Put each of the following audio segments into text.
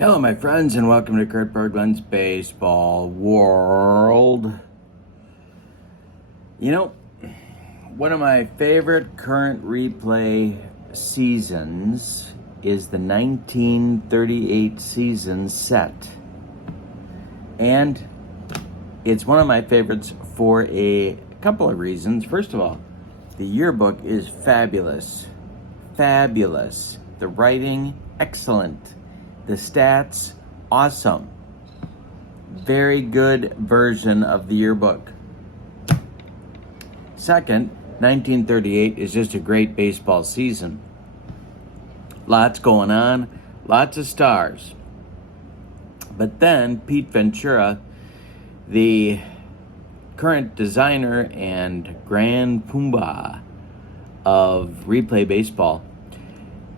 Hello, my friends, and welcome to Kurt Berglund's Baseball World. You know, one of my favorite current replay seasons is the 1938 season set. And it's one of my favorites for a couple of reasons. First of all, the yearbook is fabulous. Fabulous. The writing, excellent. The stats, awesome. Very good version of the yearbook. Second, 1938 is just a great baseball season. Lots going on, lots of stars. But then Pete Ventura, the current designer and grand poobah of replay baseball,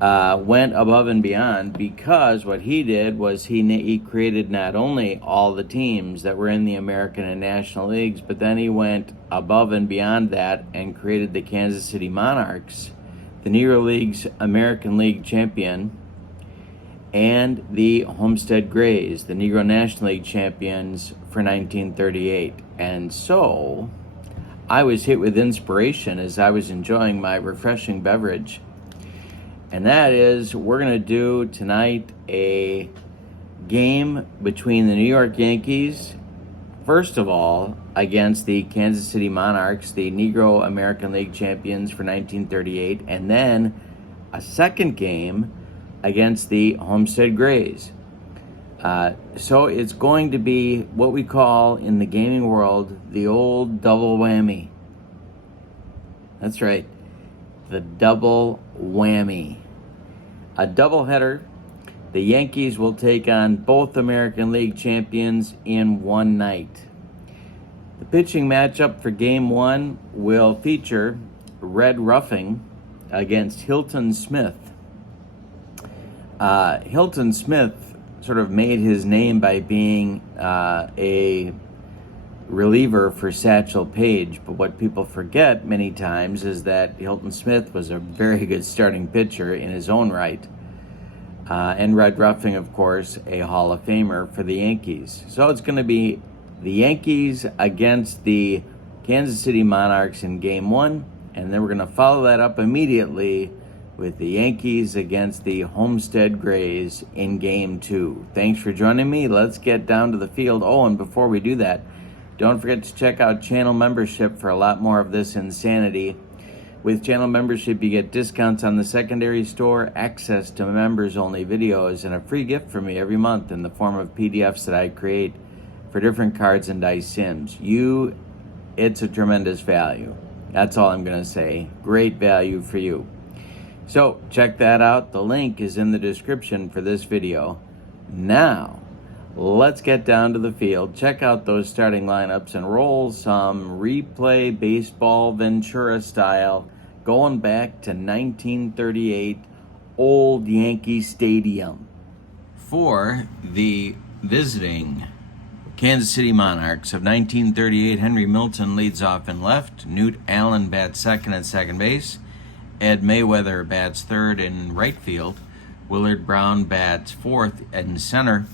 went above and beyond, because what he did was he created not only all the teams that were in the American and National Leagues, but then he went above and beyond that and created the Kansas City Monarchs, the Negro League's American League champion, and the Homestead Grays, the Negro National League champions for 1938. And so I was hit with inspiration as I was enjoying my refreshing beverage. And that is, we're going to do tonight a game between the New York Yankees, first of all, against the Kansas City Monarchs, the Negro American League champions for 1938, and then a second game against the Homestead Grays. So it's going to be what we call in the gaming world the old double whammy. That's right. The double whammy. A doubleheader. The Yankees will take on both American League champions in one night. The pitching matchup for Game 1 will feature Red Ruffing against Hilton Smith. Hilton Smith sort of made his name by being a reliever for Satchel Paige, but what people forget many times is that Hilton Smith was a very good starting pitcher in his own right. And Red Ruffing, of course, a Hall of Famer for the Yankees. So it's going to be the Yankees against the Kansas City Monarchs in Game 1, and then we're going to follow that up immediately with the Yankees against the Homestead Grays in Game 2. Thanks for joining me. Let's get down to the field. Oh, and before we do that, don't forget to check out channel membership for a lot more of this insanity. With channel membership, you get discounts on the secondary store, access to members-only videos, and a free gift from me every month in the form of PDFs that I create for different cards and dice sims. It's a tremendous value. That's all I'm going to say. Great value for you. So check that out. The link is in the description for this video. Now, let's get down to the field, check out those starting lineups, and roll some replay baseball Ventura style going back to 1938 Old Yankee Stadium. For the visiting Kansas City Monarchs of 1938, Henry Milton leads off in left. Newt Allen bats second at second base. Ed Mayweather bats third in right field. Willard Brown bats fourth in center.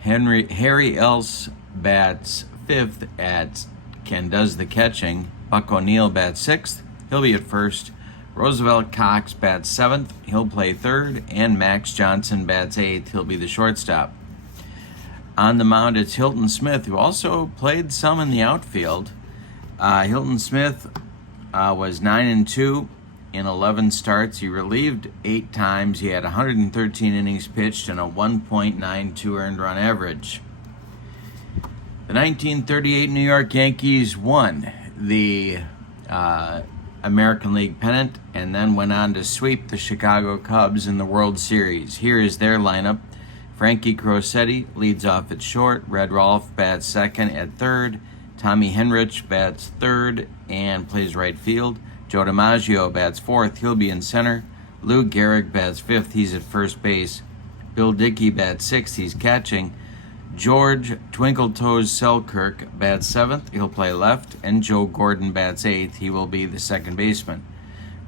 Harry Else bats fifth and does the catching. Buck O'Neill bats sixth. He'll be at first. Roosevelt Cox bats seventh. He'll play third. And Max Johnson bats eighth. He'll be the shortstop. On the mound, it's Hilton Smith, who also played some in the outfield. Hilton Smith was 9-2 in 11 starts. He relieved 8 times. He had 113 innings pitched and a 1.92 earned run average. The 1938 New York Yankees won the American League pennant and then went on to sweep the Chicago Cubs in the World Series. Here is their lineup. Frankie Crosetti leads off at short. Red Rolfe bats second at third. Tommy Henrich bats third and plays right field. Joe DiMaggio bats fourth. He'll be in center. Lou Gehrig bats fifth. He's at first base. Bill Dickey bats sixth. He's catching. George Twinkle Toes Selkirk bats seventh. He'll play left. And Joe Gordon bats eighth. He will be the second baseman.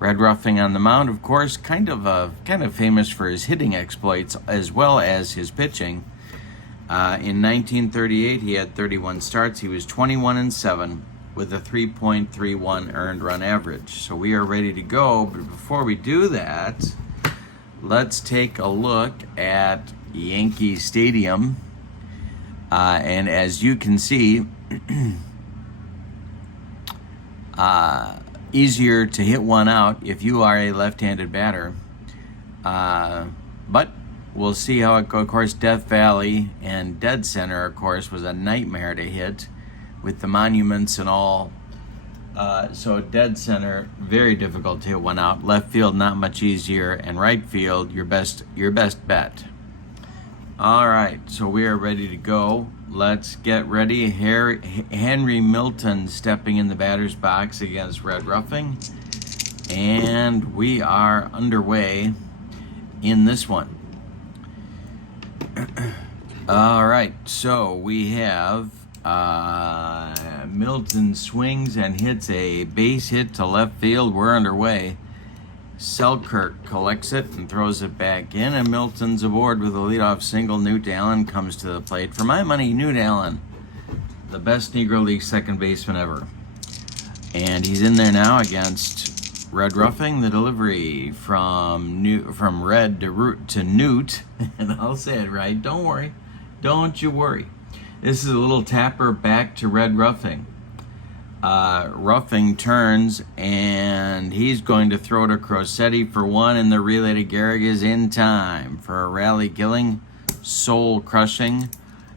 Red Ruffing on the mound, of course, kind of famous for his hitting exploits as well as his pitching. In 1938, he had 31 starts. He was 21-7 with a 3.31 earned run average. So we are ready to go. But before we do that, let's take a look at Yankee Stadium. And as you can see, easier to hit one out if you are a left-handed batter. But we'll see how it goes. Of course, Death Valley and dead center, of course, was a nightmare to hit with the monuments and all. So dead center, very difficult to hit one out. Left field, not much easier. And right field, your best bet. All right, so we are ready to go. Let's get ready. Henry Milton stepping in the batter's box against Red Ruffing. And we are underway in this one. All right, so we have Milton swings and hits a base hit to left field. We're underway. Selkirk collects it and throws it back in, and Milton's aboard with a leadoff single. Newt Allen comes to the plate. For my money, Newt Allen, the best Negro League second baseman ever. And he's in there now against Red Ruffing. The delivery from Red to Newt, and I'll say it right. Don't worry. Don't you worry. This is a little tapper back to Red Ruffing. Ruffing turns, and he's going to throw to Crosetti for one, and the relay to Gehrig is in time for a rally-killing, soul-crushing,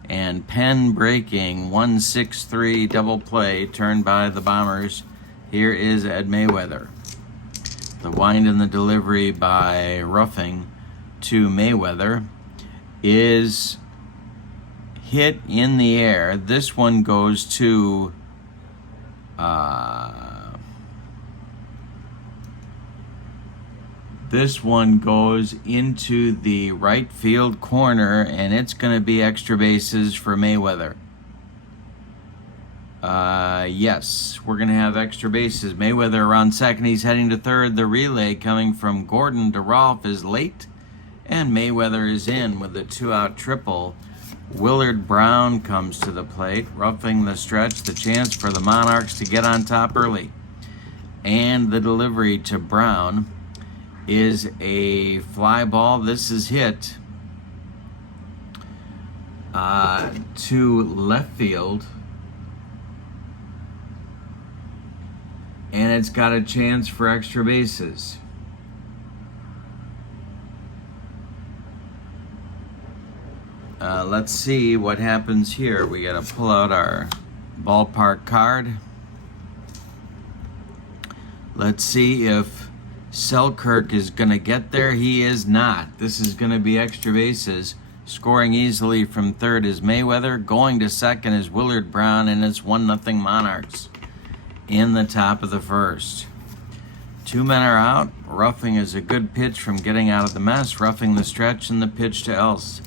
and pen-breaking 1-6-3 double play turned by the Bombers. Here is Ed Mayweather. The wind and the delivery by Ruffing to Mayweather is hit in the air. This one goes to into the right field corner, and it's going to be extra bases for Mayweather. Yes, we're going to have extra bases. Mayweather around second. He's heading to third. The relay coming from Gordon to Rolfe is late, and Mayweather is in with a 2-out triple. Willard Brown comes to the plate, roughing the stretch, the chance for the Monarchs to get on top early. And the delivery to Brown is a fly ball. This is hit to left field. And it's got a chance for extra bases. Let's see what happens here. We got to pull out our ballpark card. Let's see if Selkirk is going to get there. He is not. This is going to be extra bases. Scoring easily from third is Mayweather. Going to second is Willard Brown, and it's 1-0 Monarchs in the top of the first. 2 men are out. Ruffing is a good pitch from getting out of the mess. Roughing the stretch, and the pitch to Else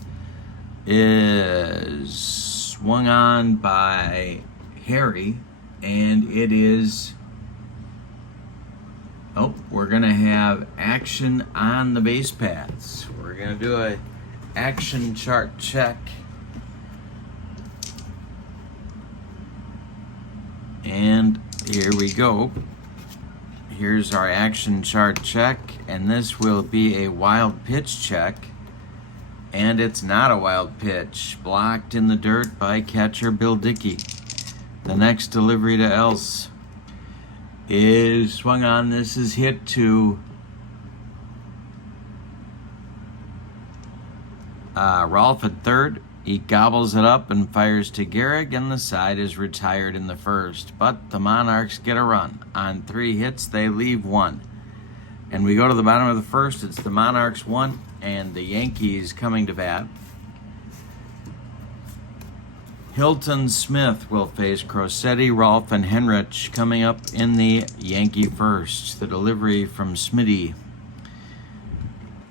is swung on by Harry, and it is... Oh, we're going to have action on the base paths. We're going to do a action chart check. And here we go. Here's our action chart check, and this will be a wild pitch check. And it's not a wild pitch. Blocked in the dirt by catcher Bill Dickey. The next delivery to Else is swung on. This is hit to Rolfe at third. He gobbles it up and fires to Gehrig, and the side is retired in the first. But the Monarchs get a run. On 3 hits, they leave 1. And we go to the bottom of the first. It's the Monarchs 1 and the Yankees coming to bat. Hilton Smith will face Crosetti, Rolfe, and Henrich coming up in the Yankee first. The delivery from Smitty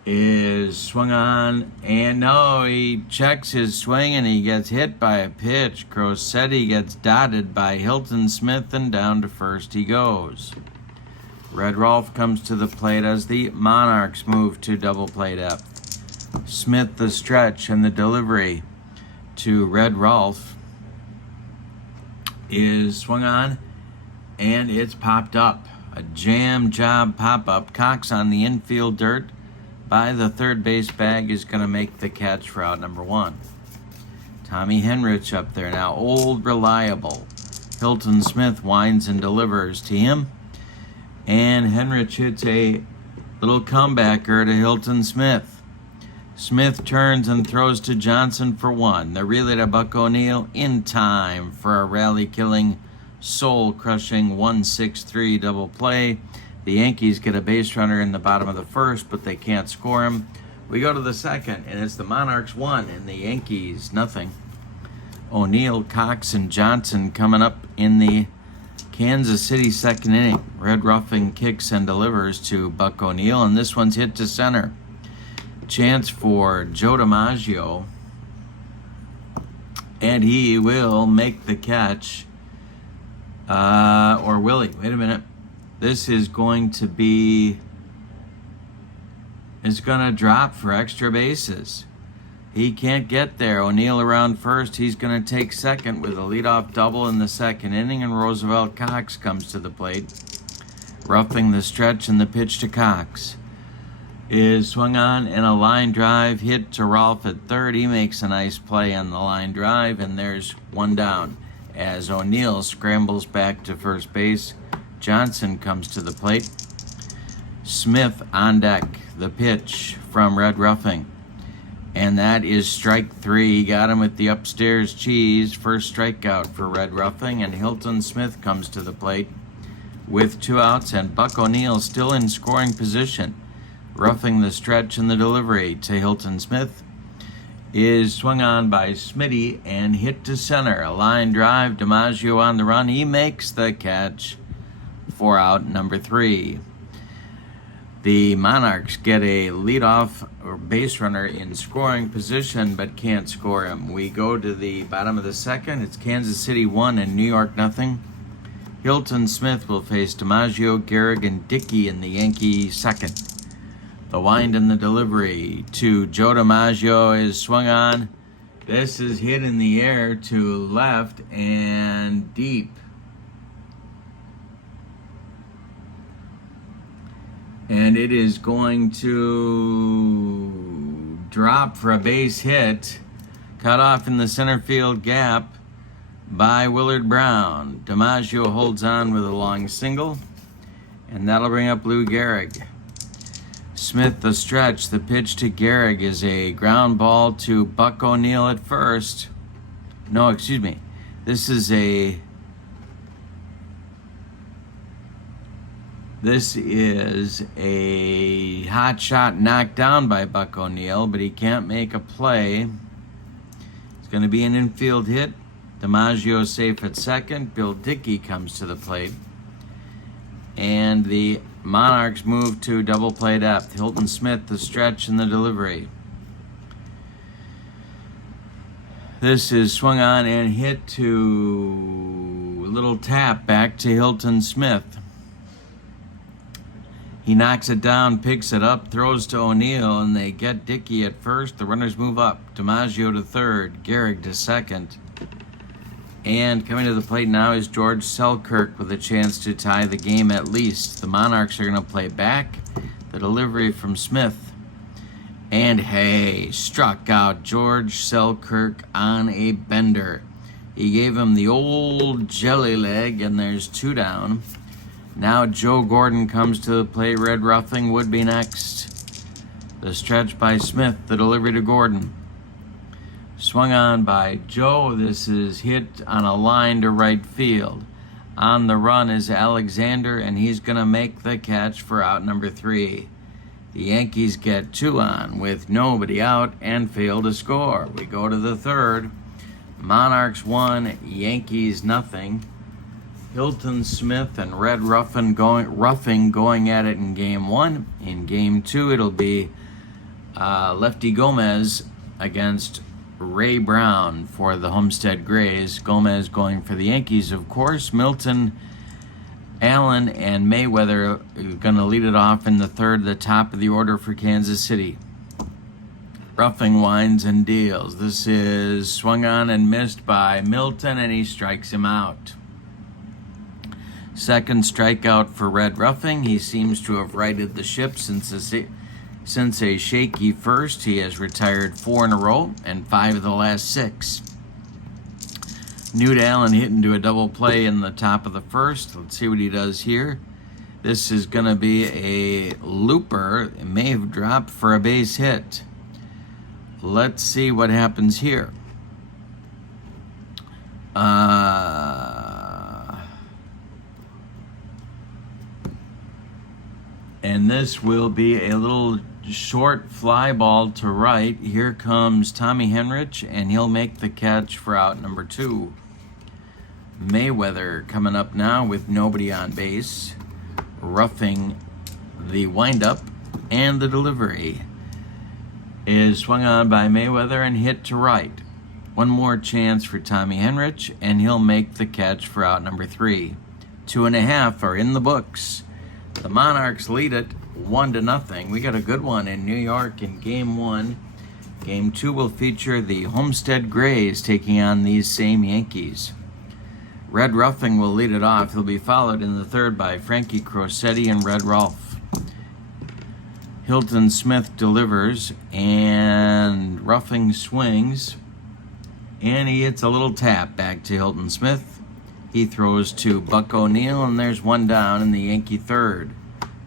is swung on, and no, he checks his swing and he gets hit by a pitch. Crosetti gets dotted by Hilton Smith, and down to first he goes. Red Rolf comes to the plate as the Monarchs move to double play depth. Smith the stretch and the delivery to Red Rolf is swung on, and it's popped up. A jam job pop-up. Cox on the infield dirt by the third base bag is going to make the catch for out number 1. Tommy Henrich up there now. Old reliable. Hilton Smith winds and delivers to him. And Henrich hits a little comebacker to Hilton Smith. Smith turns and throws to Johnson for 1. The relay to Buck O'Neill in time for a rally-killing, soul-crushing 1-6-3 double play. The Yankees get a base runner in the bottom of the first, but they can't score him. We go to the second, and it's the Monarchs 1 and the Yankees nothing. O'Neill, Cox, and Johnson coming up in the Kansas City second inning. Red Ruffing kicks and delivers to Buck O'Neill, and this one's hit to center. Chance for Joe DiMaggio, and he will make the catch. Or will he? Wait a minute. This is going to be... It's going to drop for extra bases. He can't get there. O'Neill around first. He's going to take second with a leadoff double in the second inning, and Roosevelt Cox comes to the plate. Roughing the stretch, and the pitch to Cox is swung on, and a line drive hit to Rolf at third. He makes a nice play on the line drive, and there's one down as O'Neill scrambles back to first base. Johnson comes to the plate. Smith on deck. The pitch from Red Ruffing, and that is strike 3. He got him with the upstairs cheese. First strikeout for Red Ruffing, and Hilton Smith comes to the plate with 2 outs, and Buck O'Neill still in scoring position. Roughing the stretch and the delivery to Hilton Smith is swung on by Smitty and hit to center. A line drive. DiMaggio on the run. He makes the catch for out number 3. The Monarchs get a leadoff or base runner in scoring position, but can't score him. We go to the bottom of the second. It's Kansas City 1 and New York nothing. Hilton Smith will face DiMaggio, Gehrig, and Dickey in the Yankee second. The wind and the delivery to Joe DiMaggio is swung on. This is hit in the air to left and deep. And it is going to drop for a base hit. Cut off in the center field gap by Willard Brown. DiMaggio holds on with a long single, and that'll bring up Lou Gehrig. Smith the stretch. The pitch to Gehrig is a ground ball to Buck O'Neill at first. No, excuse me. This is a hot shot knocked down by Buck O'Neill, but he can't make a play. It's going to be an infield hit. DiMaggio safe at second. Bill Dickey comes to the plate. And the Monarchs move to double play depth. Hilton Smith, the stretch and the delivery. This is swung on and hit to a little tap back to Hilton Smith. He knocks it down, picks it up, throws to O'Neill, and they get Dickey at first. The runners move up. DiMaggio to third, Gehrig to second. And coming to the plate now is George Selkirk with a chance to tie the game at least. The Monarchs are going to play back. The delivery from Smith. And hey, struck out George Selkirk on a bender. He gave him the old jelly leg, and there's 2 down. Now Joe Gordon comes to the plate. Red Ruffing would be next. The stretch by Smith, the delivery to Gordon. Swung on by Joe. This is hit on a line to right field. On the run is Alexander, and he's going to make the catch for out number 3. The Yankees get 2 on with nobody out and fail to score. We go to the third. Monarchs 1, Yankees nothing. Hilton Smith and Red Ruffing going at it in game 1. In game 2, it'll be Lefty Gomez against Ray Brown for the Homestead Grays. Gomez going for the Yankees, of course. Milton Allen and Mayweather are going to lead it off in the third, the top of the order for Kansas City. Roughing, winds, and deals. This is swung on and missed by Milton, and he strikes him out. Second strikeout for Red Roughing. He seems to have righted the ship since a shaky first. He has retired 4 in a row and 5 of the last 6. Newt Allen hit into a double play in the top of the first. Let's see what he does here. This is going to be a looper. It may have dropped for a base hit. Let's see what happens here. And this will be a little short fly ball to right. Here comes Tommy Henrich, and he'll make the catch for out number 2. Mayweather coming up now with nobody on base, roughing the windup, and the delivery is swung on by Mayweather and hit to right. One more chance for Tommy Henrich, and he'll make the catch for out number 3. 2.5 are in the books. The Monarchs lead it 1-0. We got a good one in New York in Game 1. Game 2 will feature the Homestead Grays taking on these same Yankees. Red Roughing will lead it off. He'll be followed in the third by Frankie Crosetti and Red Rolf. Hilton Smith delivers, and Roughing swings, and he hits a little tap back to Hilton Smith. He throws to Buck O'Neill, and there's one down in the Yankee third.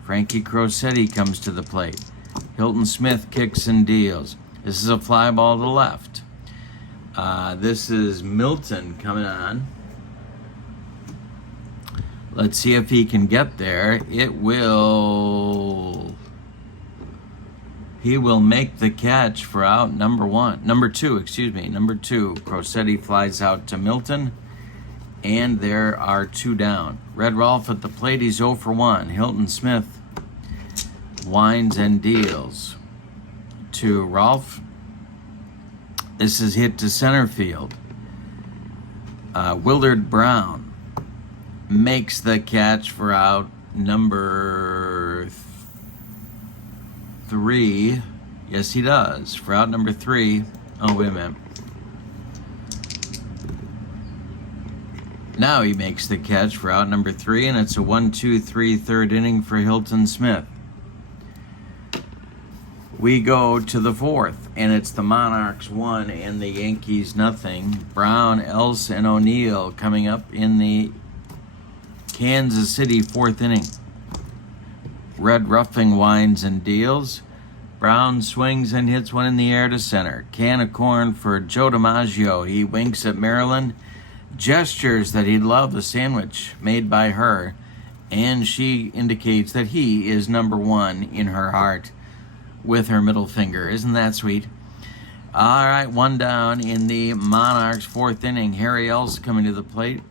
Frankie Crosetti comes to the plate. Hilton Smith kicks and deals. This is a fly ball to left. This is Milton coming on. Let's see if he can get there. He will make the catch for out number 2. Number 2. Crosetti flies out to Milton, and there are 2 down. Red Rolf at the plate. He's 0 for 1. Hilton Smith winds and deals to Rolf. This is hit to center field. Willard Brown makes the catch for out number 3. Yes, he does. For out number 3. Oh, wait a minute. Now he makes the catch for out number 3, and it's a 1-2-3 third inning for Hilton Smith. We go to the fourth, and it's the Monarchs 1 and the Yankees 0. Brown, Else, and O'Neill coming up in the Kansas City 4th inning. Red Roughing winds and deals. Brown swings and hits one in the air to center. Can of corn for Joe DiMaggio. He winks at Marilyn, gestures that he'd love a sandwich made by her, and she indicates that he is number 1 in her heart with her middle finger. Isn't that sweet? All right, 1 down in the Monarchs 4th inning. Harry Else coming to the plate.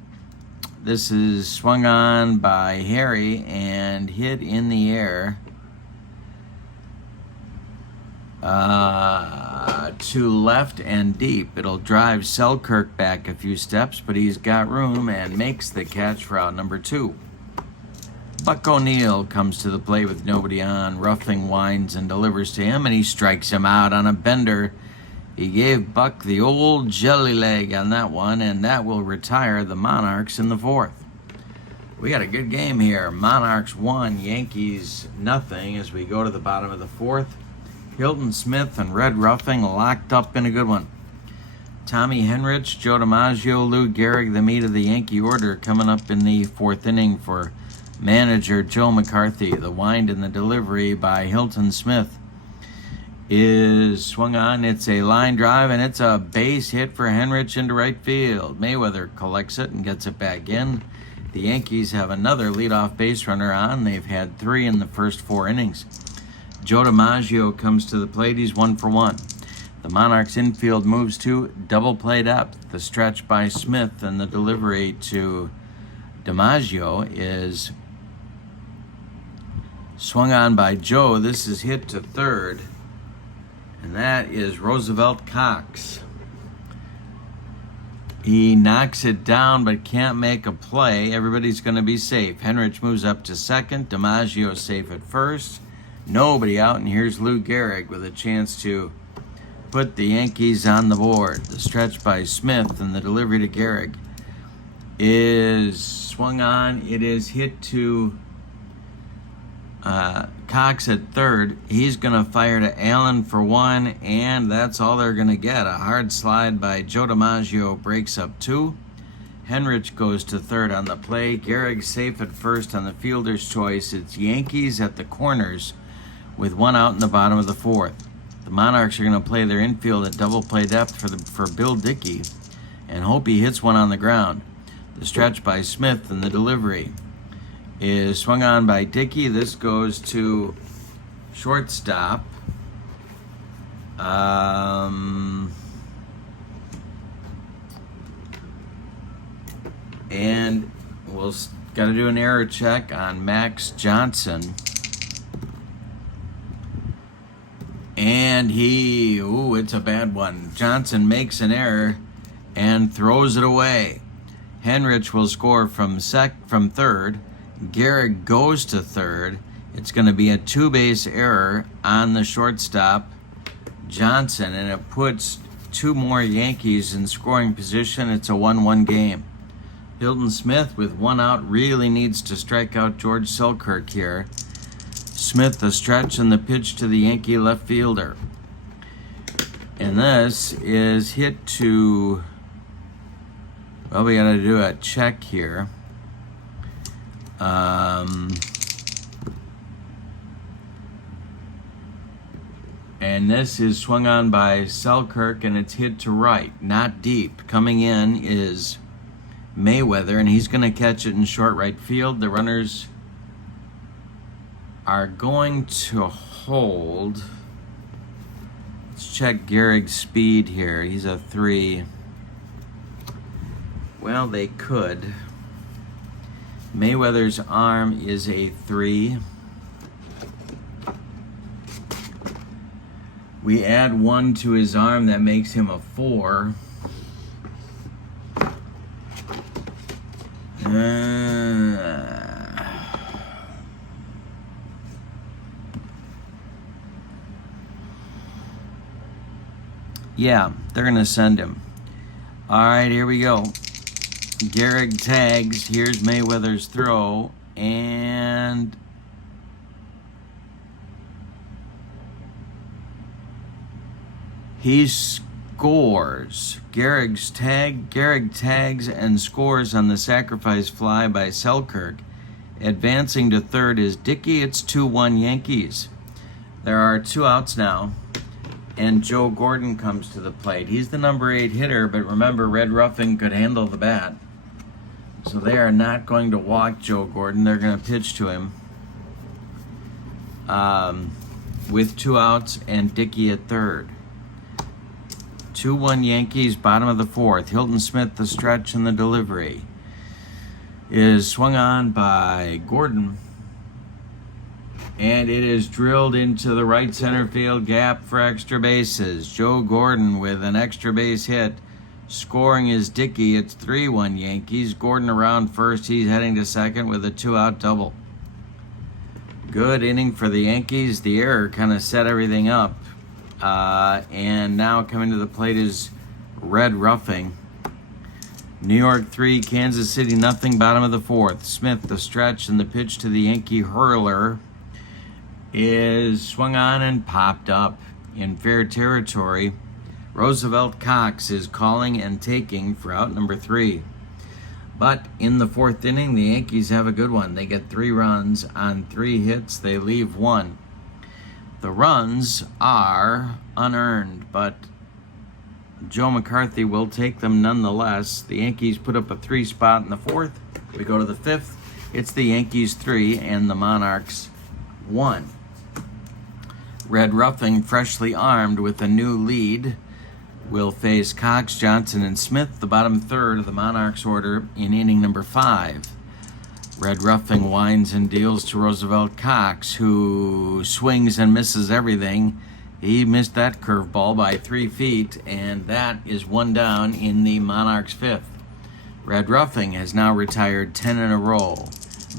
This is swung on by Harry and hit in the air to left and deep. It'll drive Selkirk back a few steps, but he's got room and makes the catch for out number 2. Buck O'Neill comes to the plate with nobody on. Roughing winds and delivers to him, and he strikes him out on a bender. He gave Buck the old jelly leg on that one, and that will retire the Monarchs in the 4th. We got a good game here. Monarchs 1, Yankees 0 as we go to the bottom of the 4th. Hilton Smith and Red Roughing locked up in a good one. Tommy Henrich, Joe DiMaggio, Lou Gehrig, the meat of the Yankee order, coming up in the 4th inning for manager Joe McCarthy. The wind and the delivery by Hilton Smith is swung on. It's a line drive, and it's a base hit for Henrich into right field. Mayweather collects it and gets it back in. The Yankees have another leadoff base runner on. They've had 3 in the first 4 innings. Joe DiMaggio comes to the plate. He's 1 for 1. The Monarchs infield moves to double play depth. The stretch by Smith and the delivery to DiMaggio is swung on by Joe. This is hit to third, and that is Roosevelt Cox. He knocks it down but can't make a play. Everybody's going to be safe. Henrich moves up to second. DiMaggio safe at first. Nobody out, and here's Lou Gehrig with a chance to put the Yankees on the board. The stretch by Smith and the delivery to Gehrig is swung on. It is hit to Cox at third. He's going to fire to Allen for one, and that's all they're going to get. A hard slide by Joe DiMaggio breaks up two. Henrich goes to third on the play. Gehrig safe at first on the fielder's choice. It's Yankees at the corners with one out in the bottom of the fourth. The Monarchs are going to play their infield at double play depth for Bill Dickey and hope he hits one on the ground. The stretch by Smith and the delivery is swung on by Dickey. This goes to shortstop. And we'll got to do an error check on Max Johnson. And it's a bad one. Johnson makes an error and throws it away. Henrich will score from third. Gehrig goes to third. It's going to be a two-base error on the shortstop, Johnson, and it puts two more Yankees in scoring position. It's a 1-1 game. Hilton Smith, with one out, really needs to strike out George Selkirk here. Smith, the stretch and the pitch to the Yankee left fielder. And this is hit to... Well, we got to do a check here. And this is swung on by Selkirk, and it's hit to right, not deep. Coming in is Mayweather, and he's going to catch it in short right field. The runners are going to hold. Let's check Gehrig's speed here. He's a 3. Well, they could. Mayweather's arm is a 3. We add 1 to his arm, that makes him a 4. Yeah, they're going to send him. All right, here we go. Gehrig tags. Here's Mayweather's throw, and he scores. Gehrig tags and scores on the sacrifice fly by Selkirk. Advancing to third is Dickey. It's 2-1 Yankees. There are 2 outs now, and Joe Gordon comes to the plate. He's the number 8 hitter, but remember, Red Ruffin could handle the bat. So they are not going to walk Joe Gordon. They're going to pitch to him with 2 outs and Dickey at third. 2-1 Yankees, bottom of the fourth. Hilton Smith, the stretch and the delivery, is swung on by Gordon. And it is drilled into the right center field gap for extra bases. Joe Gordon with an extra base hit. Scoring is Dickey. It's 3-1 Yankees. Gordon around first. He's heading to second with a 2-out double. Good inning for the Yankees. The error kind of set everything up. And now coming to the plate is Red Ruffing. New York 3, Kansas City nothing, bottom of the fourth. Smith, the stretch and the pitch to the Yankee hurler is swung on and popped up in fair territory. Roosevelt Cox is calling and taking for out number 3. But in the fourth inning, the Yankees have a good one. They get 3 runs on 3 hits. They leave 1. The runs are unearned, but Joe McCarthy will take them nonetheless. The Yankees put up a 3 spot in the fourth. We go to the fifth. It's the Yankees 3 and the Monarchs 1. Red Ruffing, freshly armed with a new lead, will face Cox, Johnson, and Smith, the bottom third of the Monarchs order in inning number 5. Red Ruffing winds and deals to Roosevelt Cox, who swings and misses everything He missed that curveball by 3 feet, and that is 1 down in the Monarchs' 5th. Red Ruffing has now retired 10 in a row.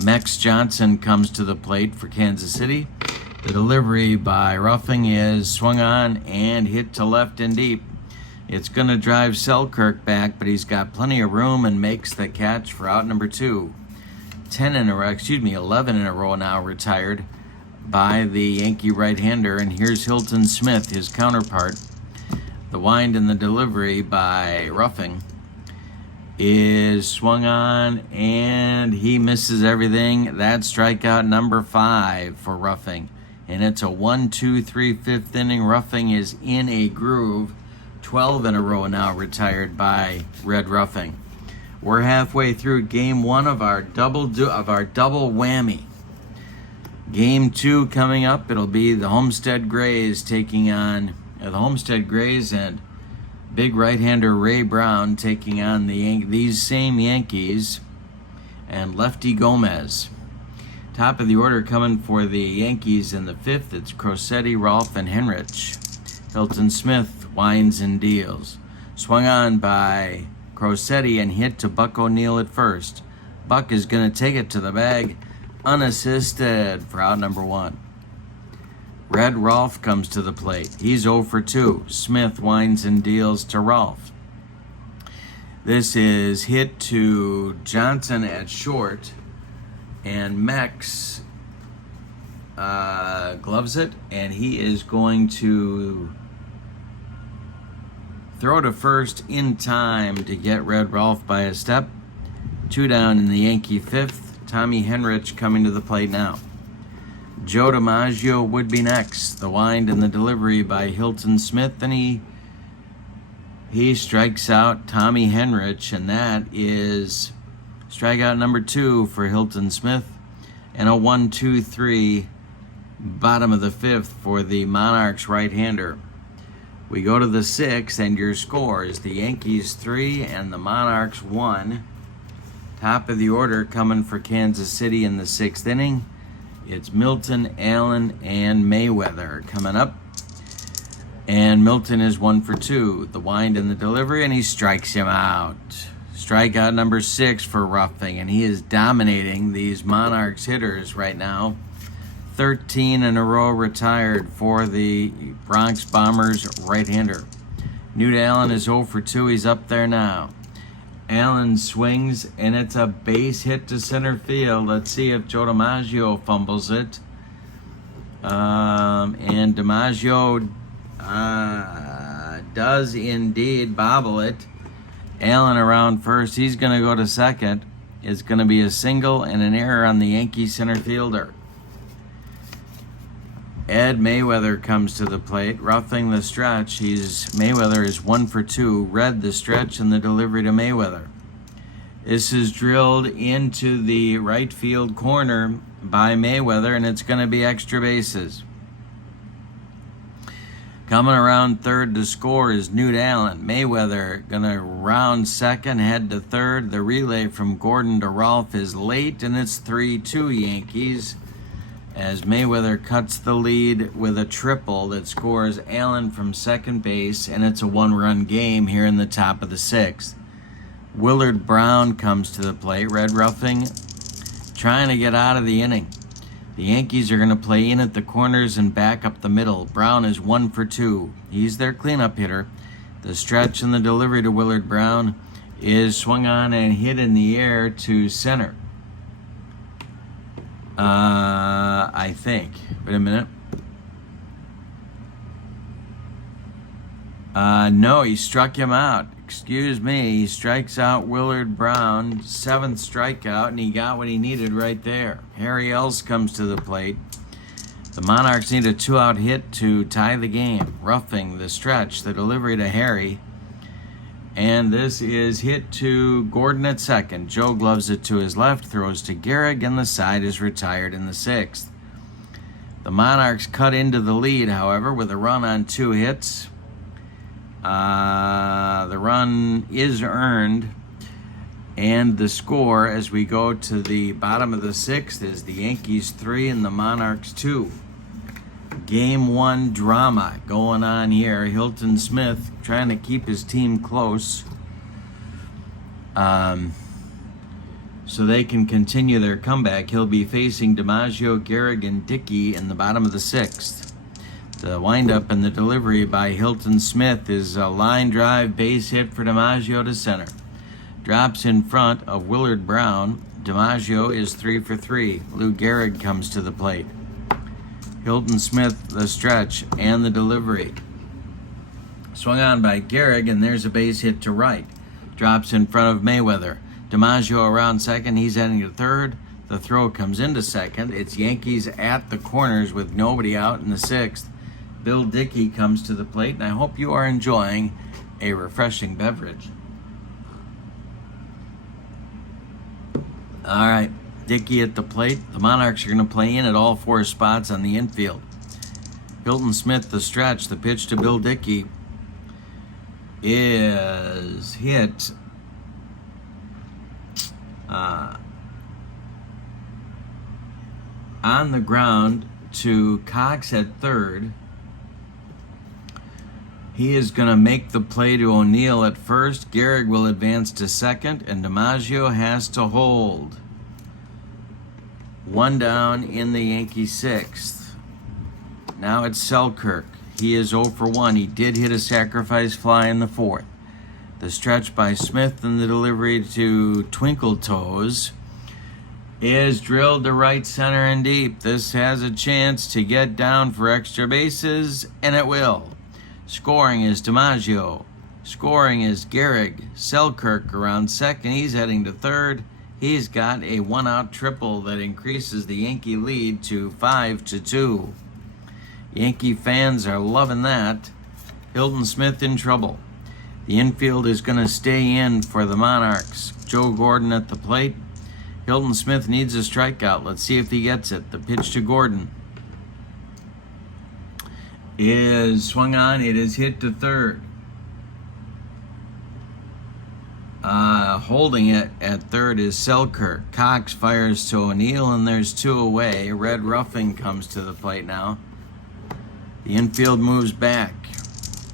Mex Johnson comes to the plate for Kansas City. The delivery by Ruffing is swung on and hit to left and deep. It's going to drive Selkirk back, but he's got plenty of room and makes the catch for out number 2. 11 in a row now retired by the Yankee right-hander, and here's Hilton Smith, his counterpart. The wind and the delivery by Ruffing is swung on, and he misses everything. That's strikeout number 5 for Ruffing, and it's a 1-2-3 5th inning. Ruffing is in a groove. 12 in a row now retired by Red Ruffing. We're halfway through game 1 of our double whammy. Game 2 coming up. It'll be the Homestead Grays taking on the Homestead Grays, and big right-hander Ray Brown taking on these same Yankees and Lefty Gomez. Top of the order coming for the Yankees in the 5th. It's Crosetti, Rolfe, and Henrich. Hilton Smith winds and deals. Swung on by Crosetti and hit to Buck O'Neill at first. Buck is going to take it to the bag unassisted for out number 1. Red Rolfe comes to the plate. He's 0 for 2. Smith winds and deals to Rolfe. This is hit to Johnson at short, and Mex gloves it, and he is going to throw to first in time to get Red Rolfe by a step. 2 down in the Yankee 5th. Tommy Henrich coming to the plate now. Joe DiMaggio would be next. The wind and the delivery by Hilton Smith, and he strikes out Tommy Henrich, and that is strikeout number 2 for Hilton Smith, and a 1-2-3 bottom of the 5th for the Monarchs right-hander. We go to the 6th, and your score is the Yankees 3 and the Monarchs 1. Top of the order coming for Kansas City in the 6th inning. It's Milton, Allen, and Mayweather coming up. And Milton is 1 for 2. The wind and the delivery, and he strikes him out. Strikeout number 6 for Ruffing, and he is dominating these Monarchs hitters right now. 13 in a row retired for the Bronx Bombers right-hander. Newt Allen is 0 for 2. He's up there now. Allen swings, and it's a base hit to center field. Let's see if Joe DiMaggio fumbles it. And DiMaggio does indeed bobble it. Allen around first. He's going to go to second. It's going to be a single and an error on the Yankee center fielder. Ed Mayweather comes to the plate, roughing the stretch. Mayweather is 1 for 2. Read the stretch and the delivery to Mayweather. This is drilled into the right field corner by Mayweather, and it's going to be extra bases. Coming around third to score is Newt Allen. Mayweather going to round second, head to third. The relay from Gordon to Rolfe is late, and it's 3-2 Yankees, as Mayweather cuts the lead with a triple that scores Allen from second base, and it's a 1-run game here in the top of the 6th. Willard Brown comes to the plate. Red Ruffing trying to get out of the inning. The Yankees are going to play in at the corners and back up the middle. Brown is 1 for 2. He's their cleanup hitter. The stretch and the delivery to Willard Brown is swung on and hit in the air to center. I think. Wait a minute. No, he struck him out. Excuse me. He strikes out Willard Brown, 7th strikeout, and he got what he needed right there. Harry Ells comes to the plate. The Monarchs need a 2-out hit to tie the game. Ruffing the stretch, the delivery to Harry. And this is hit to Gordon at second. Joe gloves it to his left, throws to Gehrig, and the side is retired in the 6th. The Monarchs cut into the lead, however, with a run on 2 hits. The run is earned, and the score as we go to the bottom of the 6th is the Yankees 3 and the Monarchs 2. Game 1 drama going on here. Hilton Smith trying to keep his team close so they can continue their comeback. He'll be facing DiMaggio, Gehrig, and Dickey in the bottom of the 6th. The windup and the delivery by Hilton Smith is a line drive base hit for DiMaggio to center. Drops in front of Willard Brown. DiMaggio is 3 for 3. Lou Gehrig comes to the plate. Hilton Smith, the stretch and the delivery. Swung on by Gehrig, and there's a base hit to right. Drops in front of Mayweather. DiMaggio around second. He's heading to third. The throw comes into second. It's Yankees at the corners with nobody out in the 6th. Bill Dickey comes to the plate, and I hope you are enjoying a refreshing beverage. All right, Dickey at the plate. The Monarchs are going to play in at all 4 spots on the infield. Hilton Smith, the stretch. The pitch to Bill Dickey is hit on the ground to Cox at third. He is going to make the play to O'Neill at first. Gehrig will advance to second, and DiMaggio has to hold. 1 down in the Yankee 6th. Now it's Selkirk. He is 0 for 1. He did hit a sacrifice fly in the 4th. The stretch by Smith and the delivery to Twinkle Toes is drilled to right center and deep. This has a chance to get down for extra bases, and it will. Scoring is DiMaggio. Scoring is Gehrig. Selkirk around second. He's heading to third. He's got a 1-out triple that increases the Yankee lead to 5-2. Yankee fans are loving that. Hilton Smith in trouble. The infield is going to stay in for the Monarchs. Joe Gordon at the plate. Hilton Smith needs a strikeout. Let's see if he gets it. The pitch to Gordon is swung on. It is hit to third. Holding it at third is Selkirk. Cox fires to O'Neill, and there's 2 away. Red Ruffing comes to the plate now. The infield moves back.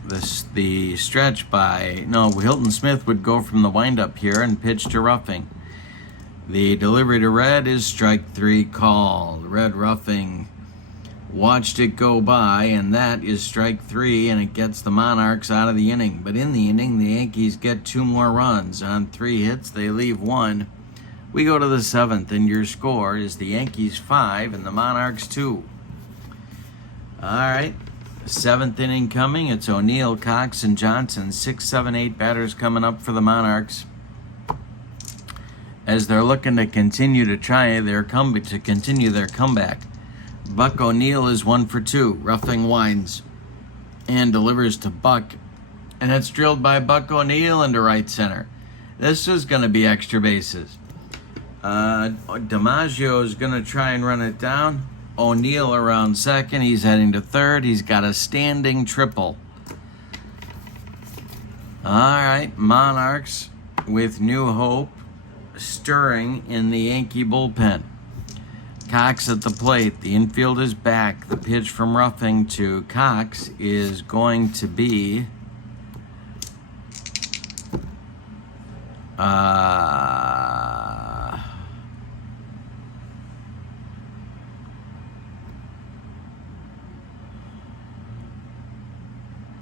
The stretch by... No, Hilton Smith would go from the windup here and pitch to Ruffing. The delivery to Red is strike 3 called. Red Ruffing watched it go by, and that is strike 3, and it gets the Monarchs out of the inning. But in the inning, the Yankees get 2 more runs. On 3 hits, they leave 1. We go to the 7th, and your score is the Yankees 5 and the Monarchs 2. All right, 7th inning coming. It's O'Neill, Cox, and Johnson. 6, 7, 8 batters coming up for the Monarchs as they're looking to continue to try their continue their comeback. Buck O'Neill is 1 for 2. Ruffing winds and delivers to Buck, and it's drilled by Buck O'Neill into right center. This is going to be extra bases. DiMaggio is going to try and run it down. O'Neill around second. He's heading to third. He's got a standing triple. All right, Monarchs with new hope stirring in the Yankee bullpen. Cox at the plate. The infield is back. The pitch from Ruffing to Cox is going to be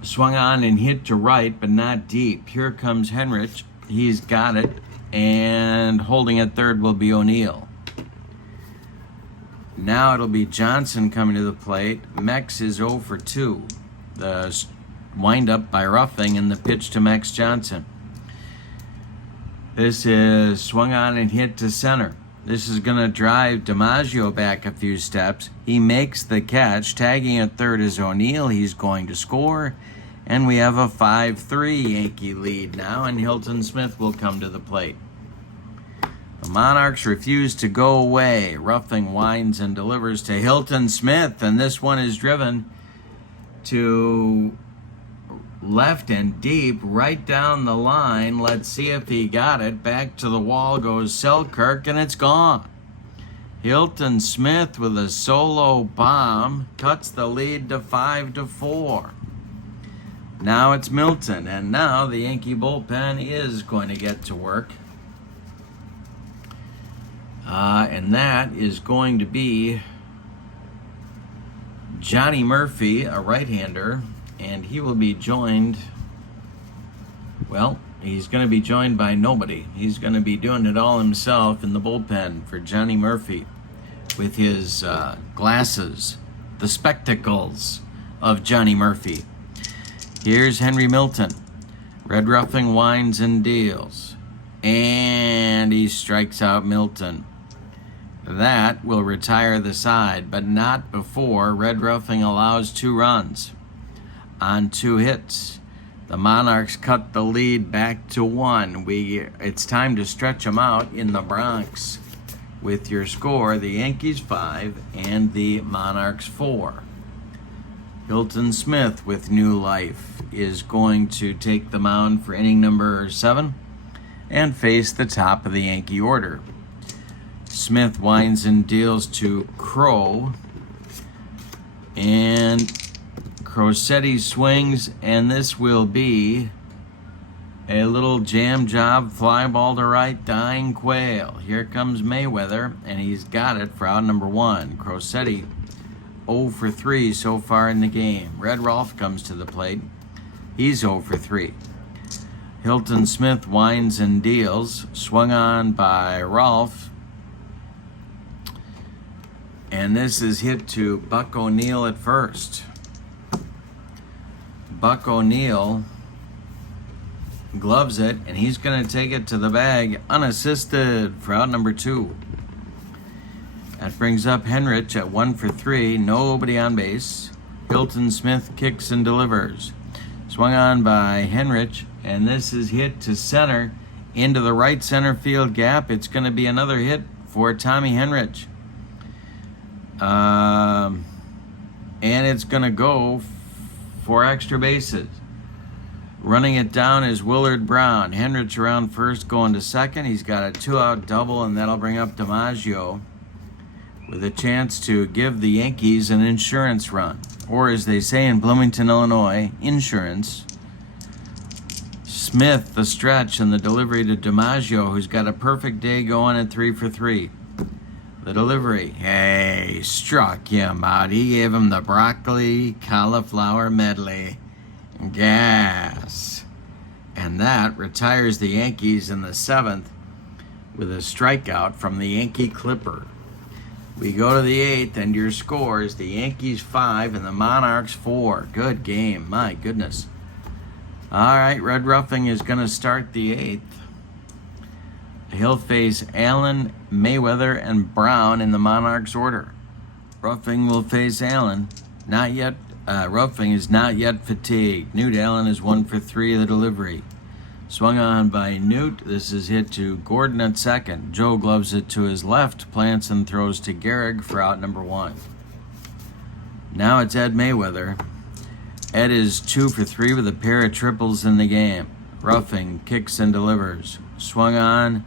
swung on and hit to right, but not deep. Here comes Henrich. He's got it, and holding at third will be O'Neill. Now it'll be Johnson coming to the plate. Mex is 0 for 2. The windup by Ruffing and the pitch to Mex Johnson. This is swung on and hit to center. This is going to drive DiMaggio back a few steps. He makes the catch. Tagging at third is O'Neill. He's going to score. And we have a 5-3 Yankee lead now, and Hilton Smith will come to the plate. The Monarchs refuse to go away. Ruffing winds and delivers to Hilton Smith, and this one is driven to left and deep, right down the line. Let's see if he got it. Back to the wall goes Selkirk, and it's gone. Hilton Smith with a solo bomb cuts the lead to 5-4. Now it's Milton, and now the Yankee bullpen is going to get to work. And that is going to be Johnny Murphy, a right-hander, and he will be joined, well, he's going to be joined by nobody. He's going to be doing it all himself in the bullpen for Johnny Murphy with his glasses, the spectacles of Johnny Murphy. Here's Henry Milton. Red Ruffing winds and deals, and he strikes out Milton. That will retire the side, but not before Red Ruffing allows 2 runs on 2 hits. The Monarchs cut the lead back to 1. It's time to stretch them out in the Bronx with your score, the Yankees 5 and the Monarchs 4. Hilton Smith with new life is going to take the mound for inning number 7 and face the top of the Yankee order. Smith winds and deals to Crow, and Crosetti swings, and this will be a little jam job fly ball to right, dying quail. Here comes Mayweather, and he's got it for out number 1. Crosetti 0 for 3 so far in the game. Red Rolf comes to the plate. He's 0 for 3. Hilton Smith winds and deals, swung on by Rolf, and this is hit to Buck O'Neil at first. Buck O'Neil gloves it, and he's going to take it to the bag unassisted for out number 2. That brings up Henrich at 1 for 3. Nobody on base. Hilton Smith kicks and delivers. Swung on by Henrich, and this is hit to center into the right center field gap. It's going to be another hit for Tommy Henrich. And it's going to go for extra bases. Running it down is Willard Brown. Henrich around first, going to second. He's got a 2-out double, and that'll bring up DiMaggio with a chance to give the Yankees an insurance run. Or as they say in Bloomington, Illinois, insurance. Smith, the stretch, and the delivery to DiMaggio, who's got a perfect day going at 3 for 3. The delivery, hey, struck him out. He gave him the broccoli cauliflower medley. Gas. And that retires the Yankees in the 7th with a strikeout from the Yankee Clipper. We go to the 8th, and your score is the Yankees 5 and the Monarchs 4. Good game, my goodness. All right, Red Ruffing is going to start the 8th. He'll face Allen, Mayweather, and Brown in the Monarchs order. Ruffing will face Allen. Not yet. Ruffing is not yet fatigued. Newt Allen is 1 for 3 of the delivery. Swung on by Newt. This is hit to Gordon at second. Joe gloves it to his left. Plants and throws to Gehrig for out number 1. Now it's Ed Mayweather. Ed is 2 for 3 with a pair of triples in the game. Ruffing kicks and delivers. Swung on